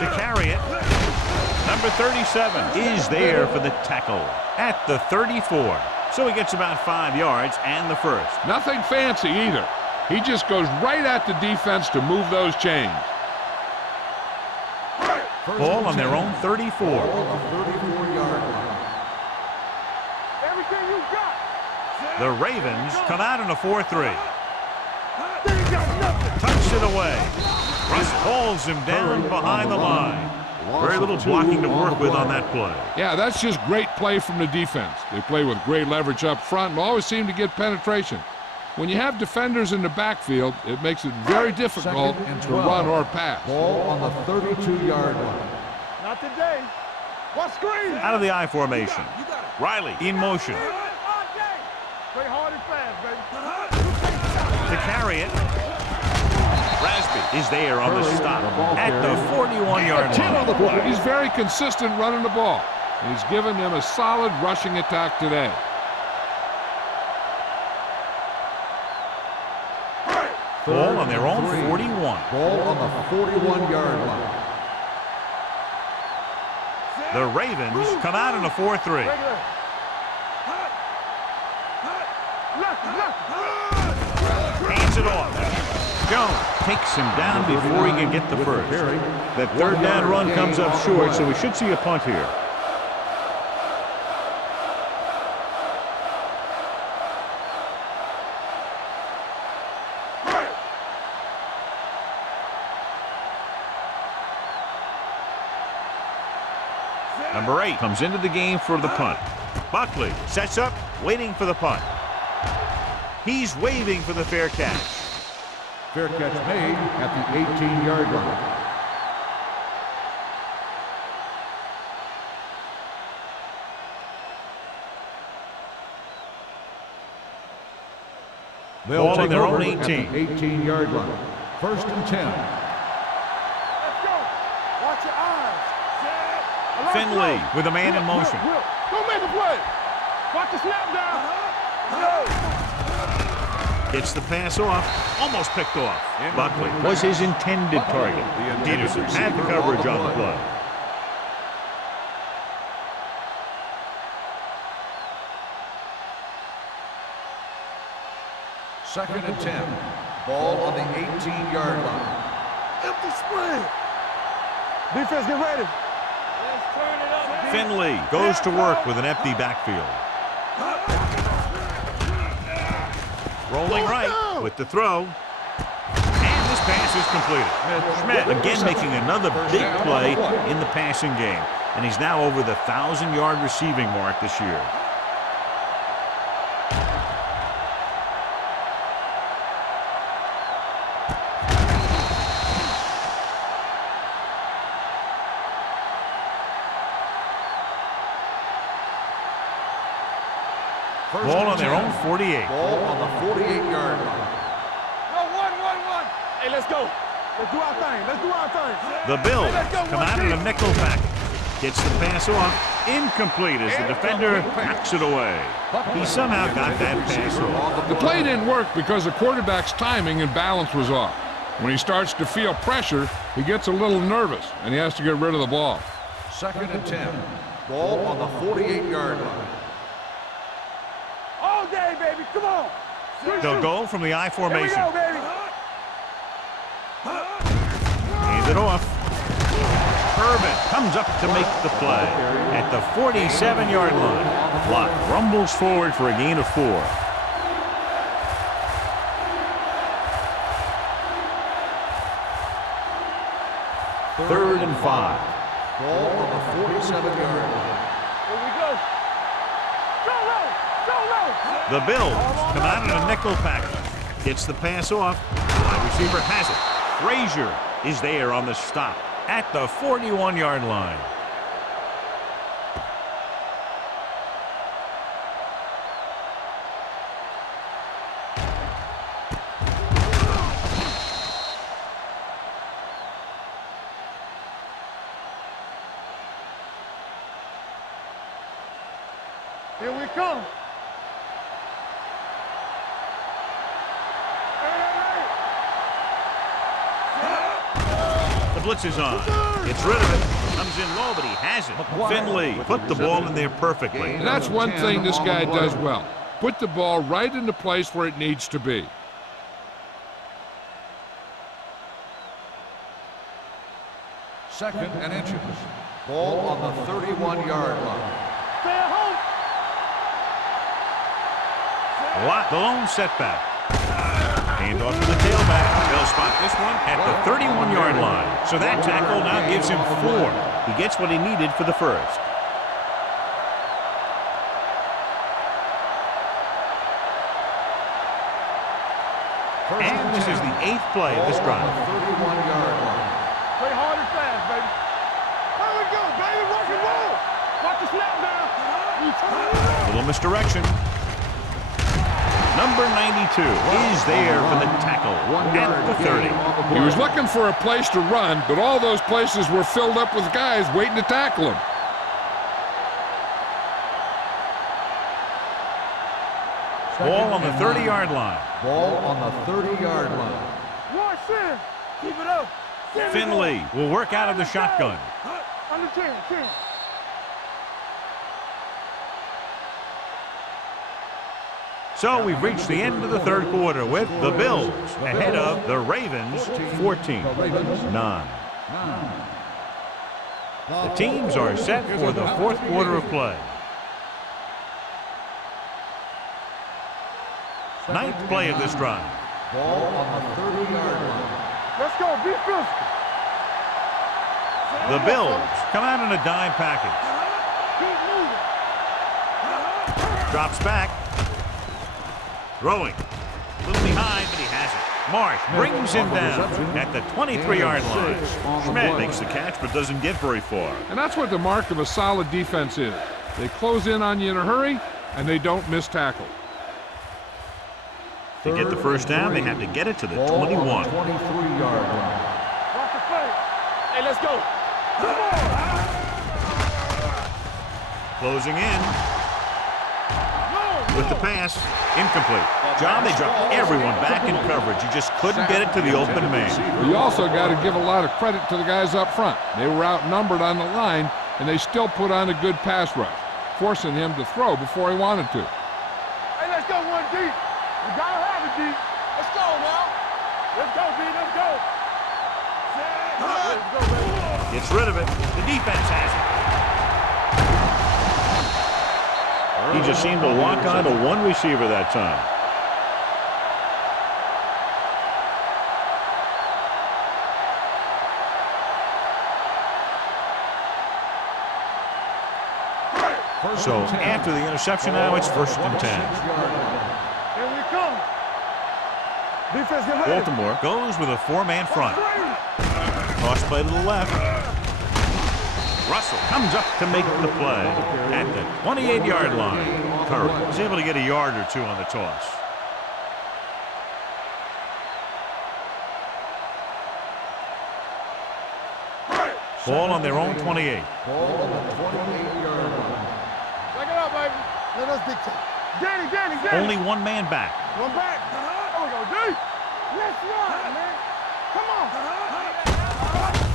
To carry it, number 37 is there for the tackle at the 34. So he gets about 5 yards and the 1st. Nothing fancy either. He just goes right at the defense to move those chains. Ball on their own 34. Ball on the 34-yard line. Everything you got. The Ravens come out in a 4-3. They ain't got nothing. Tucks it away. Russ hauls him down behind the line. Very little blocking to work with on that play. Yeah, that's just great play from the defense. They play with great leverage up front and always seem to get penetration. When you have defenders in the backfield, it makes it very difficult to run or pass. Ball on the 32-yard line. Not today. What screen? Out of the I formation. Riley in motion. Play hard and fast, baby. To carry it. Rasby is there on the stop at the 41-yard line. He's very consistent running the ball. And he's given them a solid rushing attack today. Ball on their own 41. Ball on the 41-yard line. The Ravens come out in a 4-3. Hands it off. Jones takes him down before he can get the first. That third down run comes up short, so we should see a punt here. Number 8 comes into the game for the punt. Buckley sets up, waiting for the punt. He's waving for the fair catch. Fair catch made at the 18-yard line. Ball on their own over at 18. the 18-yard line. 1st and 10. Let's go. Watch your eyes. Finley with a man in motion. Go make a play. Watch the snap down. Gets the pass off, almost picked off. Buckley was his intended target. Peterson had the coverage on the play. Second and 10. Ball on the 18-yard line. Empty spread. Defense, get ready. Finley goes to work with an empty backfield. Rolling right with the throw. And this pass is completed. Schmidt again making another big play in the passing game. And he's now over the 1,000-yard receiving mark this year. Ball on their own 48. Ball on the 48-yard line. No, one. Hey, let's go. Let's do our thing. Let's do our thing. The Bills come out in a nickel package. Gets the pass off. Incomplete as the defender knocks it away. He somehow got that pass off. The play didn't work because the quarterback's timing and balance was off. When he starts to feel pressure, he gets a little nervous, and he has to get rid of the ball. Second and 10. Ball on the 48-yard line. All day, baby. Come on. They'll go from the I Here we formation. go, baby. Hands it off. Urban comes up to make the play at the 47-yard line. Block rumbles forward for a gain of 4. Third and 5. Ball on the 47-yard line. Here we go. Go low. The Bills come out in a nickel package. Gets the pass off. Wide receiver has it. Frazier is there on the stop at the 41-yard line. Here we come. The blitz is on. Gets rid of it. Comes in low, but he has it. Finley put the ball in there perfectly. And that's one thing this guy does well. Put the ball right in the place where it needs to be. Second and inches. Ball on the 31-yard line. Stay at home. Lock the lone setback. Hand off to the tailback. They'll spot this one at the 31-yard line. So that tackle now gives him 4. He gets what he needed for the first. And this is the 8th play of this drive. 31-yard line. Play hard and fast, baby. There we go, baby. Rock and roll. Watch the snap down. Little misdirection. Number 92 is there for the tackle at the 30. He was looking for a place to run, but all those places were filled up with guys waiting to tackle him. Ball on the 30-yard line. Ball on the 30-yard line. One, sin. Keep it up. Finley will work out of the shotgun. Under 10, 10. So we've reached the end of the third quarter with the Bills ahead of the Ravens 14-9. The teams are set for the fourth quarter of play. Ninth play of this drive. Ball on the 30-yard line. Let's go. Be physical. The Bills come out in a dime package. Keep moving. Drops back. Throwing. A little behind, but he has it. Marsh brings him down at the 23-yard line. Schmidt makes the catch, but doesn't get very far. And that's what the mark of a solid defense is. They close in on you in a hurry, and they don't miss tackle. To get the first down, they have to get it to the 21. 23-yard line. Watch the play. Hey, let's go. Come on. Closing in. With the pass, incomplete. John, they dropped everyone back in coverage. You just couldn't get it to the open man. You also got to give a lot of credit to the guys up front. They were outnumbered on the line, and they still put on a good pass rush, forcing him to throw before he wanted to. Hey, let's go one deep. We gotta have it deep. Let's go now. Let's go, D. Let's go. Let's go, baby. Gets rid of it. The defense has it. He just seemed to lock on to one receiver that time. So after the interception now, it's 1st and 10. Here we come. Defense, get ready. Baltimore goes with a 4-man front. Toss play to the left. Russell comes up to make the play at the 28-yard line. Curry is able to get a yard or two on the toss. Ball on their own 28. Ball on the 28-yard line. Check it out, baby. Let us dictate. Danny. Only one man back. One back. There we go, D. Let's run, man. Come on.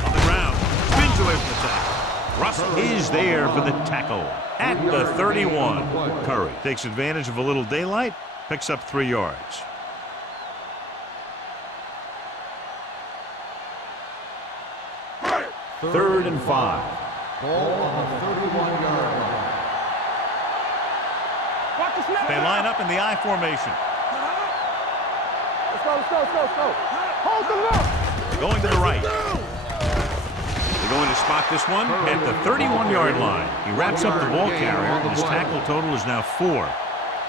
On the ground. Spins away from the tackle. Russell is there for the tackle at the 31. Curry takes advantage of a little daylight, picks up 3 yards. Third and 5. Ball on the 31-yard line. Watch the snap. They line up in the I formation. Let's go. Hold the look. Going to the right. They're going to spot this one at the 31-yard line. He wraps up the ball carrier, and his tackle total is now 4.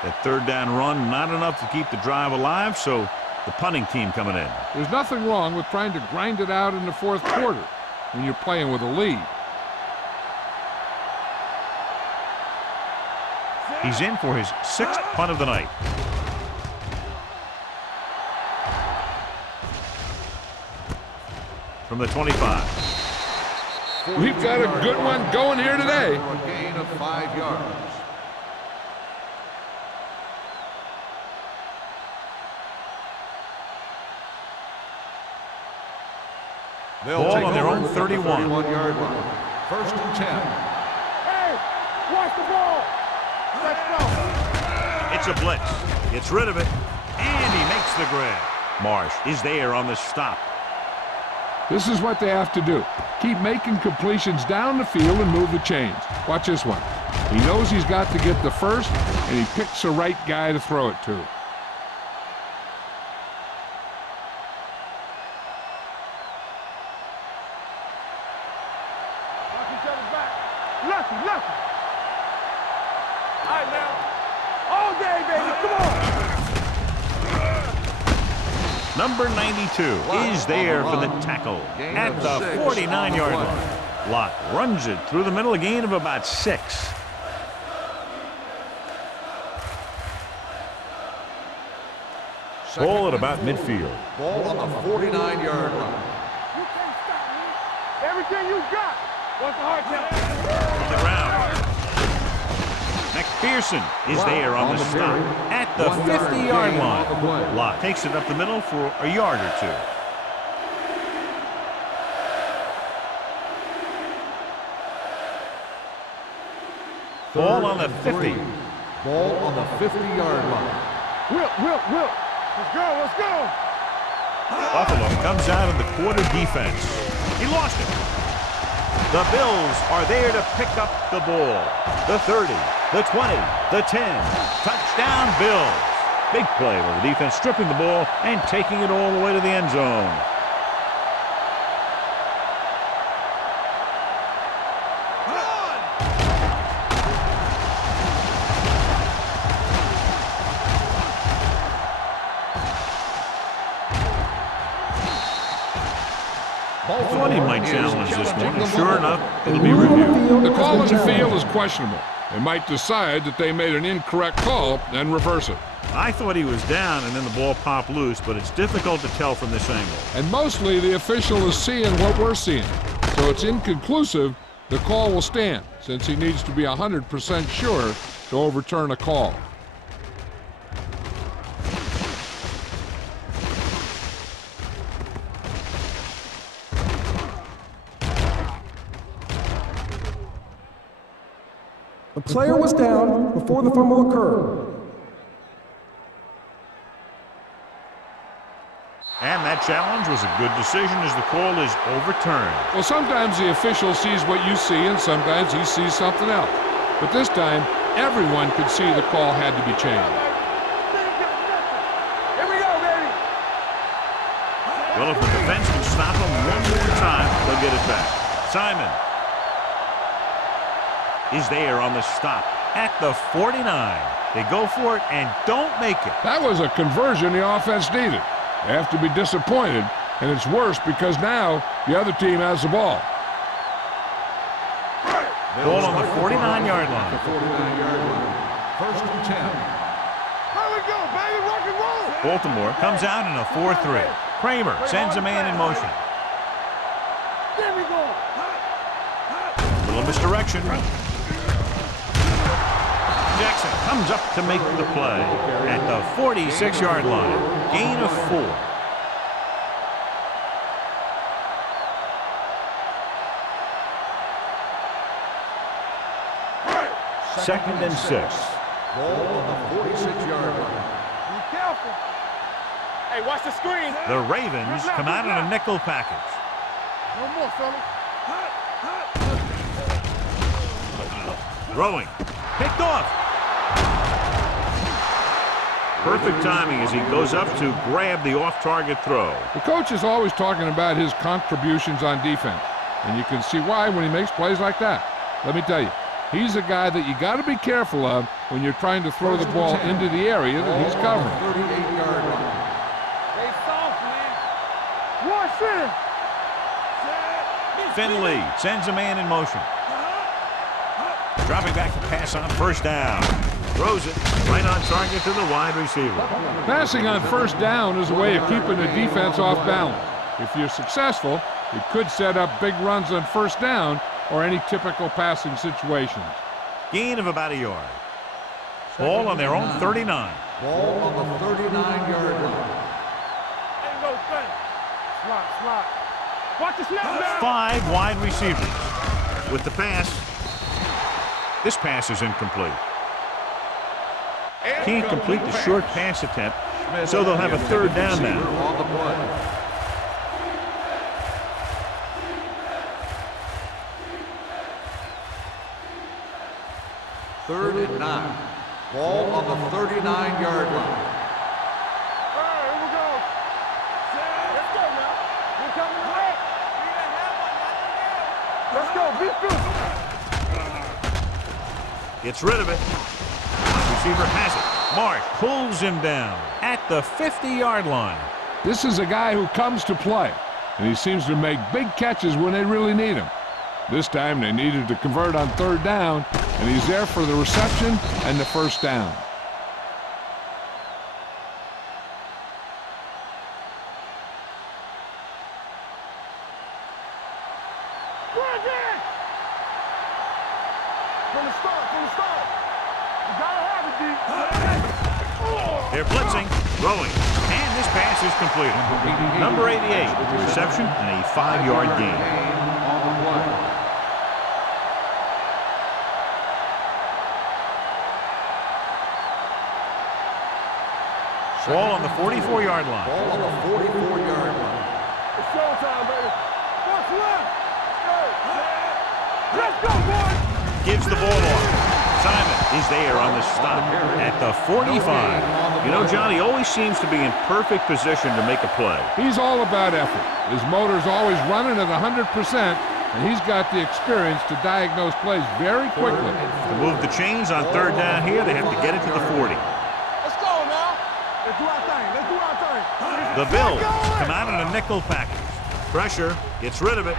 That third down run, not enough to keep the drive alive, so the punting team coming in. There's nothing wrong with trying to grind it out in the fourth quarter when you're playing with a lead. He's in for his 6th punt of the night. From the 25. We've got a good one going here today. For a gain of 5 yards. Ball on their own 31. 31-yard line. 1st and 10. Hey, watch the ball. Let's go. It's a blitz. Gets rid of it. And he makes the grab. Marsh is there on the stop. This is what they have to do. Keep making completions down the field and move the chains. Watch this one. He knows he's got to get the first, and he picks the right guy to throw it to. Watch each other's back. Lucky. All right, now. All day, baby. Come on. Number 92 is there for the tackle at the 49-yard line. Lott runs it through the middle, a gain of about 6. Ball at about midfield. Ball on the 49-yard line. You can't stop me. Everything you got. What's the hard count? From the ground. McPherson is there on the stop at the 50-yard line. Lott takes it up the middle for a yard or 2. Ball on the 50. Ball on the 50-yard line. Whip. Let's go. Buffalo comes out of the quarter defense. He lost it. The Bills are there to pick up the ball. The 30, the 20, the 10. Touchdown, Bills. Big play with the defense stripping the ball and taking it all the way to the end zone. I thought he might challenge this one, and sure enough, it'll be reviewed. The call on the field is questionable. They might decide that they made an incorrect call and reverse it. I thought he was down and then the ball popped loose, but it's difficult to tell from this angle. And mostly the official is seeing what we're seeing. So it's inconclusive. The call will stand since he needs to be 100% sure to overturn a call. The player was down before the fumble occurred. And that challenge was a good decision as the call is overturned. Well, sometimes the official sees what you see and sometimes he sees something else. But this time, everyone could see the call had to be changed. Here we go, baby. Well, if the defense can stop him one more time, they'll get it back. Simon is there on the stop at the 49. They go for it and don't make it. That was a conversion the offense needed. They have to be disappointed, and it's worse because now the other team has the ball. Ball on the 49-yard line. 49-yard line. First and 10. Here we go, baby. Rock and roll. Baltimore comes out in a 4-3. Kramer sends a man in motion. There we go. Little misdirection. Jackson comes up to make the play at the 46-yard line. Gain of 4. Second and 6. Ball on the 46-yard line. Be careful. Hey, watch the screen. The Ravens come out in a nickel package. No more, fella. Throwing. Picked off. Perfect timing as he goes up to grab the off-target throw. The coach is always talking about his contributions on defense, and you can see why when he makes plays like that. Let me tell you, he's a guy that you got to be careful of when you're trying to throw the ball into the area that he's covering. 38-yard line. They soft, man. Watch it. Finley sends a man in motion. Dropping back to pass on first down. Throws it right on target to the wide receiver. Passing on first down is a way of keeping the defense off balance. If you're successful, it could set up big runs on first down or any typical passing situations. Gain of about a yard. Ball on their own 39. Ball on the 39-yard line. Ain't no thing. Slot. Watch the snap now. 5 wide receivers. With the pass, this pass is incomplete. Can't complete the short pass attempt, so they'll have a third down now. On the play. Third and 9. Ball on the 39-yard line. All right, here we go. Let's go now. We're coming away. Let's go. Be Gets rid of it. Receiver has it. Mark pulls him down at the 50-yard line. This is a guy who comes to play, and he seems to make big catches when they really need him. This time they needed to convert on 3rd down, and he's there for the reception and the 1st down. They're blitzing, throwing, and this pass is completed. Number 88, reception and a 5-yard gain. Ball on the 44-yard line. Ball on the 44-yard line. It's showtime, baby. What's left? Let's go, boys! Gives the ball off. Simon is there on the stop at the 45. You know, John, he always seems to be in perfect position to make a play. He's all about effort. His motor's always running at 100%, and he's got the experience to diagnose plays very quickly. To move the chains on 3rd down here, they have to get it to the 40. Let's go now. Let's do our thing. Let's do our thing. The Bills come out in a nickel package. Pressure, gets rid of it.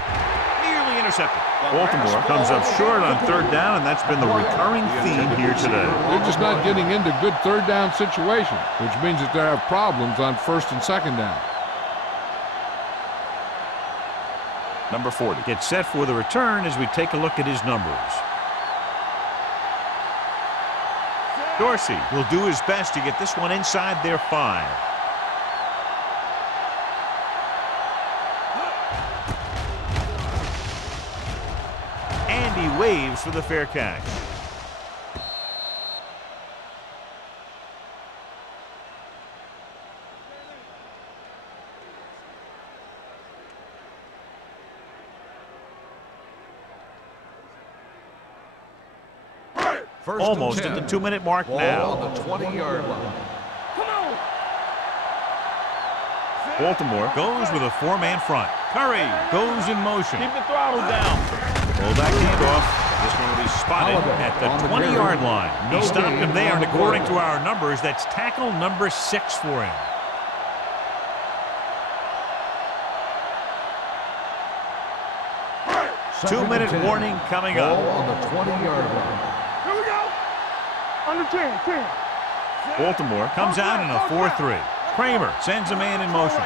Nearly intercepted. Baltimore comes up short on 3rd down, and that's been the recurring theme here today. They're just not getting into good 3rd down situations, which means that they have problems on 1st and 2nd down. Number 40 gets set for the return as we take a look at his numbers. Dorsey will do his best to get this one inside their 5. And he waves for the fair catch. Almost at the 2-minute mark now. On the 20-yard line. Come on! Baltimore goes with a 4-man front. Curry goes in motion. Keep the throttle down. Fullback handoff. This one will be spotted at the 20-yard line. He stopped him there, and according to our numbers, that's tackle number 6 for him. Two-minute warning coming up. Ball on the 20-yard line. Here we go. Under 10, 10. Baltimore comes out in a 4-3. Kramer sends a man in motion.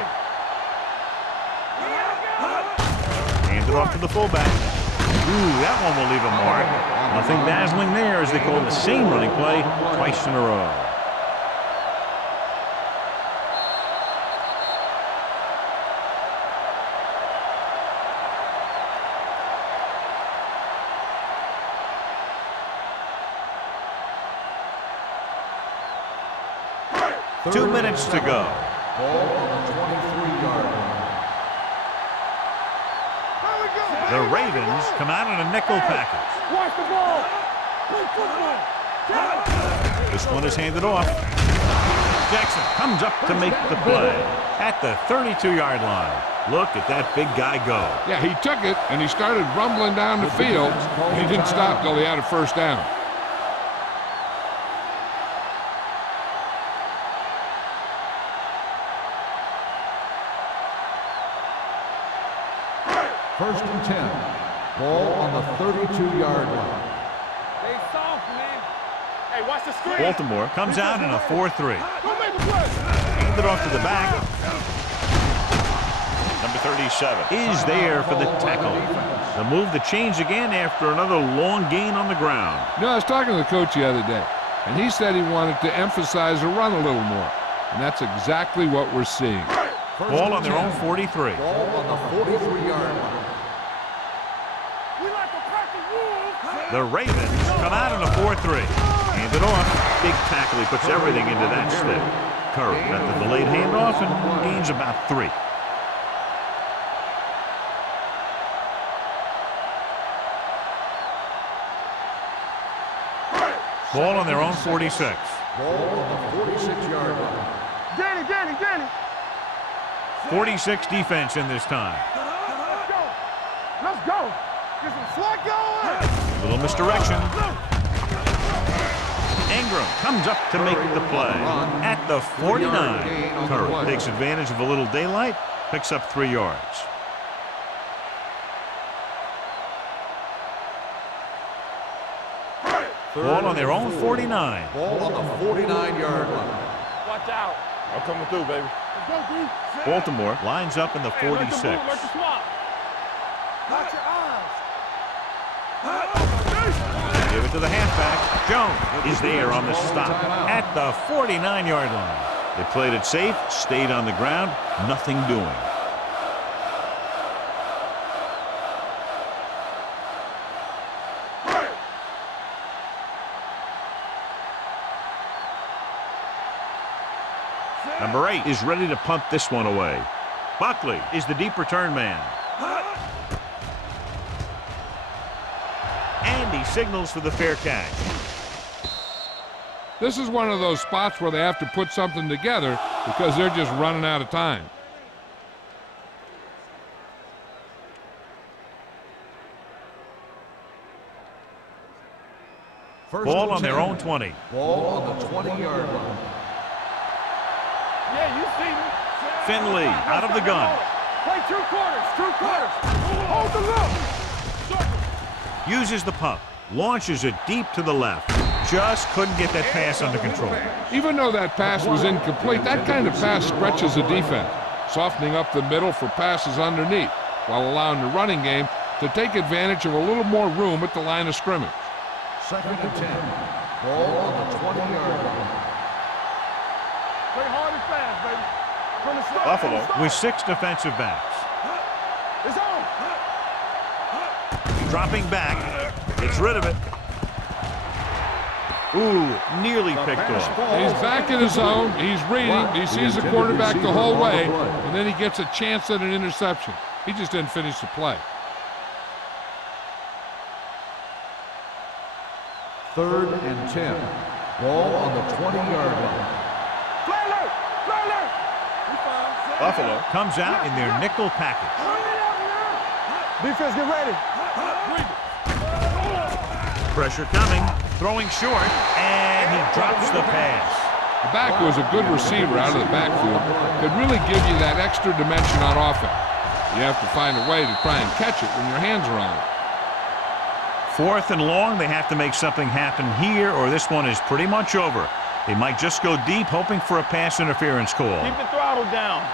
Hands it off to the fullback. Ooh, that one will leave a mark. Nothing dazzling there as they call the same running play twice in a row. Two minutes to go. Ball on the 23-yard line. The Ravens come out in a nickel package. Watch the ball. Play football. This one is handed off. Jackson comes up to make the play at the 32-yard line. Look at that big guy go. Yeah, he took it, and he started rumbling down the field, and he didn't stop till he had a 1st down. First and 10. Ball on the 32-yard line. Stay soft, man. Hey, watch the screen. Baltimore comes out in a 4-3. Go make the play. Hand it off to the back. Number 37 is there for the tackle. They'll move the chains again after another long gain on the ground. You know, I was talking to the coach the other day, and he said he wanted to emphasize the run a little more, and that's exactly what we're seeing. Ball on their own 43. Ball on the 43-yard line. We like to practice rules. The Ravens come out in a 4-3. Hand it off. Big tackle. He puts everything into that stick. Curry got the delayed handoff and gains about 3. Ball on their own 46. Ball on the 46-yard line. Danny. 46 defense in this time. Let's go. Get some slack going. Little misdirection. Ingram comes up to make the play. At the 49, Curry takes advantage of a little daylight, picks up 3 yards. Ball on their own 49. Ball on the 49-yard line. Watch out. I'm coming through, baby. Let's go, D. Baltimore lines up in the 46. Watch your eyes. Give it to the halfback. Jones is there on the stop at the 49-yard line. They played it safe, stayed on the ground, nothing doing. Number 8 is ready to punt this one away. Buckley is the deep return man. And he signals for the fair catch. This is one of those spots where they have to put something together because they're just running out of time. Ball on their own 20. Ball on the 20-yard line. Yeah, you see me. Finley out of the gun. Play 2 quarters. Hold the look. Uses the pump. Launches it deep to the left. Just couldn't get that pass under control. Even though that pass was incomplete, that kind of pass stretches the defense, softening up the middle for passes underneath, while allowing the running game to take advantage of a little more room at the line of scrimmage. 2nd and 10. Ball on the 20-yard line. Play hard and fast, baby. From the start. Buffalo with 6 defensive backs. It's on. Dropping back. Gets rid of it. Ooh, nearly picked off. He's back in his zone. He's reading. He sees the quarterback the whole way, and then he gets a chance at an interception. He just didn't finish the play. 3rd and 10. Ball on the 20-yard line. Play alert. Buffalo comes out in their nickel package. Defense, get ready. Pressure coming. Throwing short, and he drops the pass. The back was a good receiver out of the backfield. Could really give you that extra dimension on offense. You have to find a way to try and catch it when your hands are on it. 4th and long, they have to make something happen here, or this one is pretty much over. They might just go deep, hoping for a pass interference call. Keep the throttle down.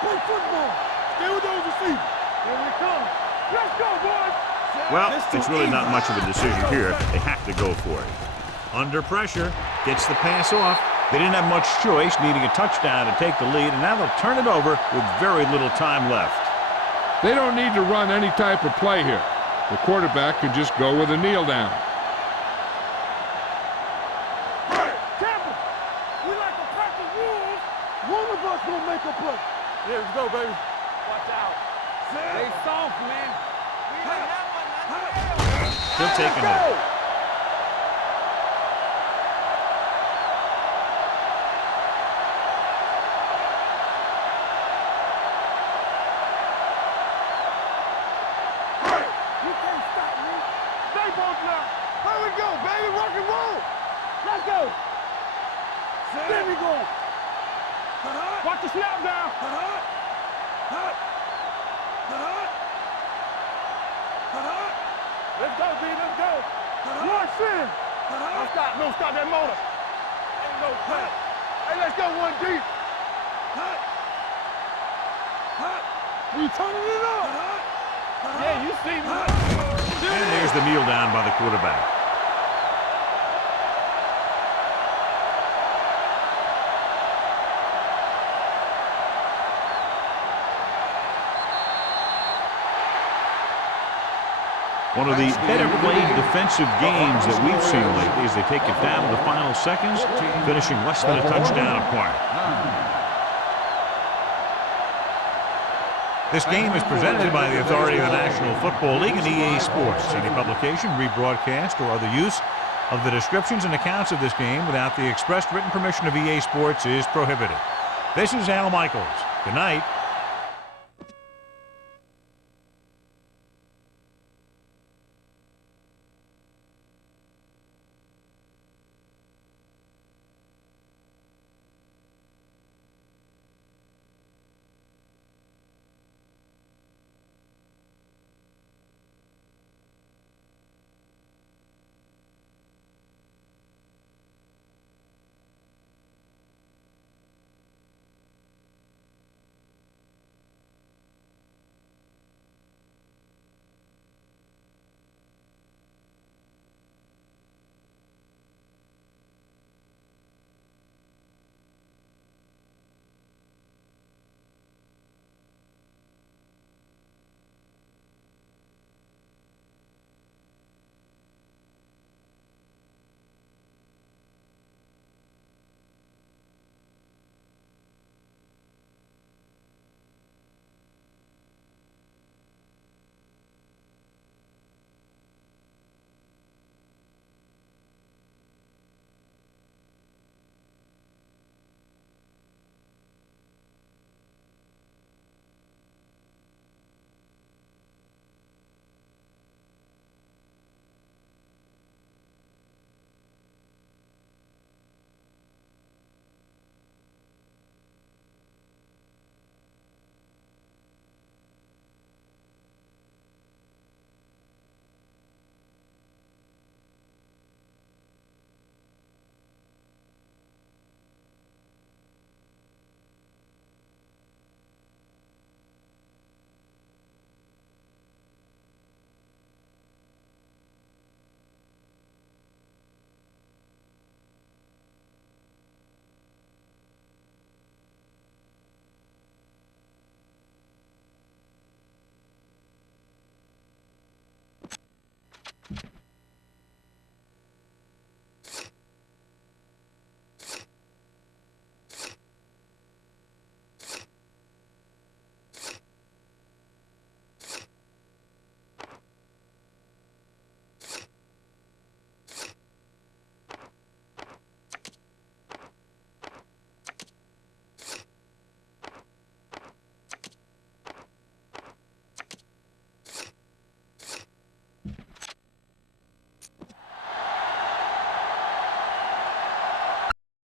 Play football. Stay with those receivers. Here we come. Let's go, boys. Well, it's really not much of a decision here. They have to go for it. Under pressure, gets the pass off. They didn't have much choice, needing a touchdown to take the lead, and now they'll turn it over with very little time left. They don't need to run any type of play here. The quarterback could just go with a kneel down. Tampa, we like a pack of wolves. One of us will make a play. Yeah, let's go, baby. Watch out. Stay soft, man. He'll take a knee. You can't stop me. Stay both now. Here we go, baby. Rock and roll. Let's go. There we go. Watch the snap down. Let's go, B. Let's go. One sin. No stop. No stop that motor. Ain't no play. Hey, let's go one deep. We turning it up. Yeah, you see me. And there's the kneel down by the quarterback. One of the better played defensive games that we've seen lately as they take it down to the final seconds, finishing less than a touchdown apart. This game is presented by the authority of the National Football League and EA Sports. Any publication, rebroadcast, or other use of the descriptions and accounts of this game without the expressed written permission of EA Sports is prohibited. This is Al Michaels. Good night.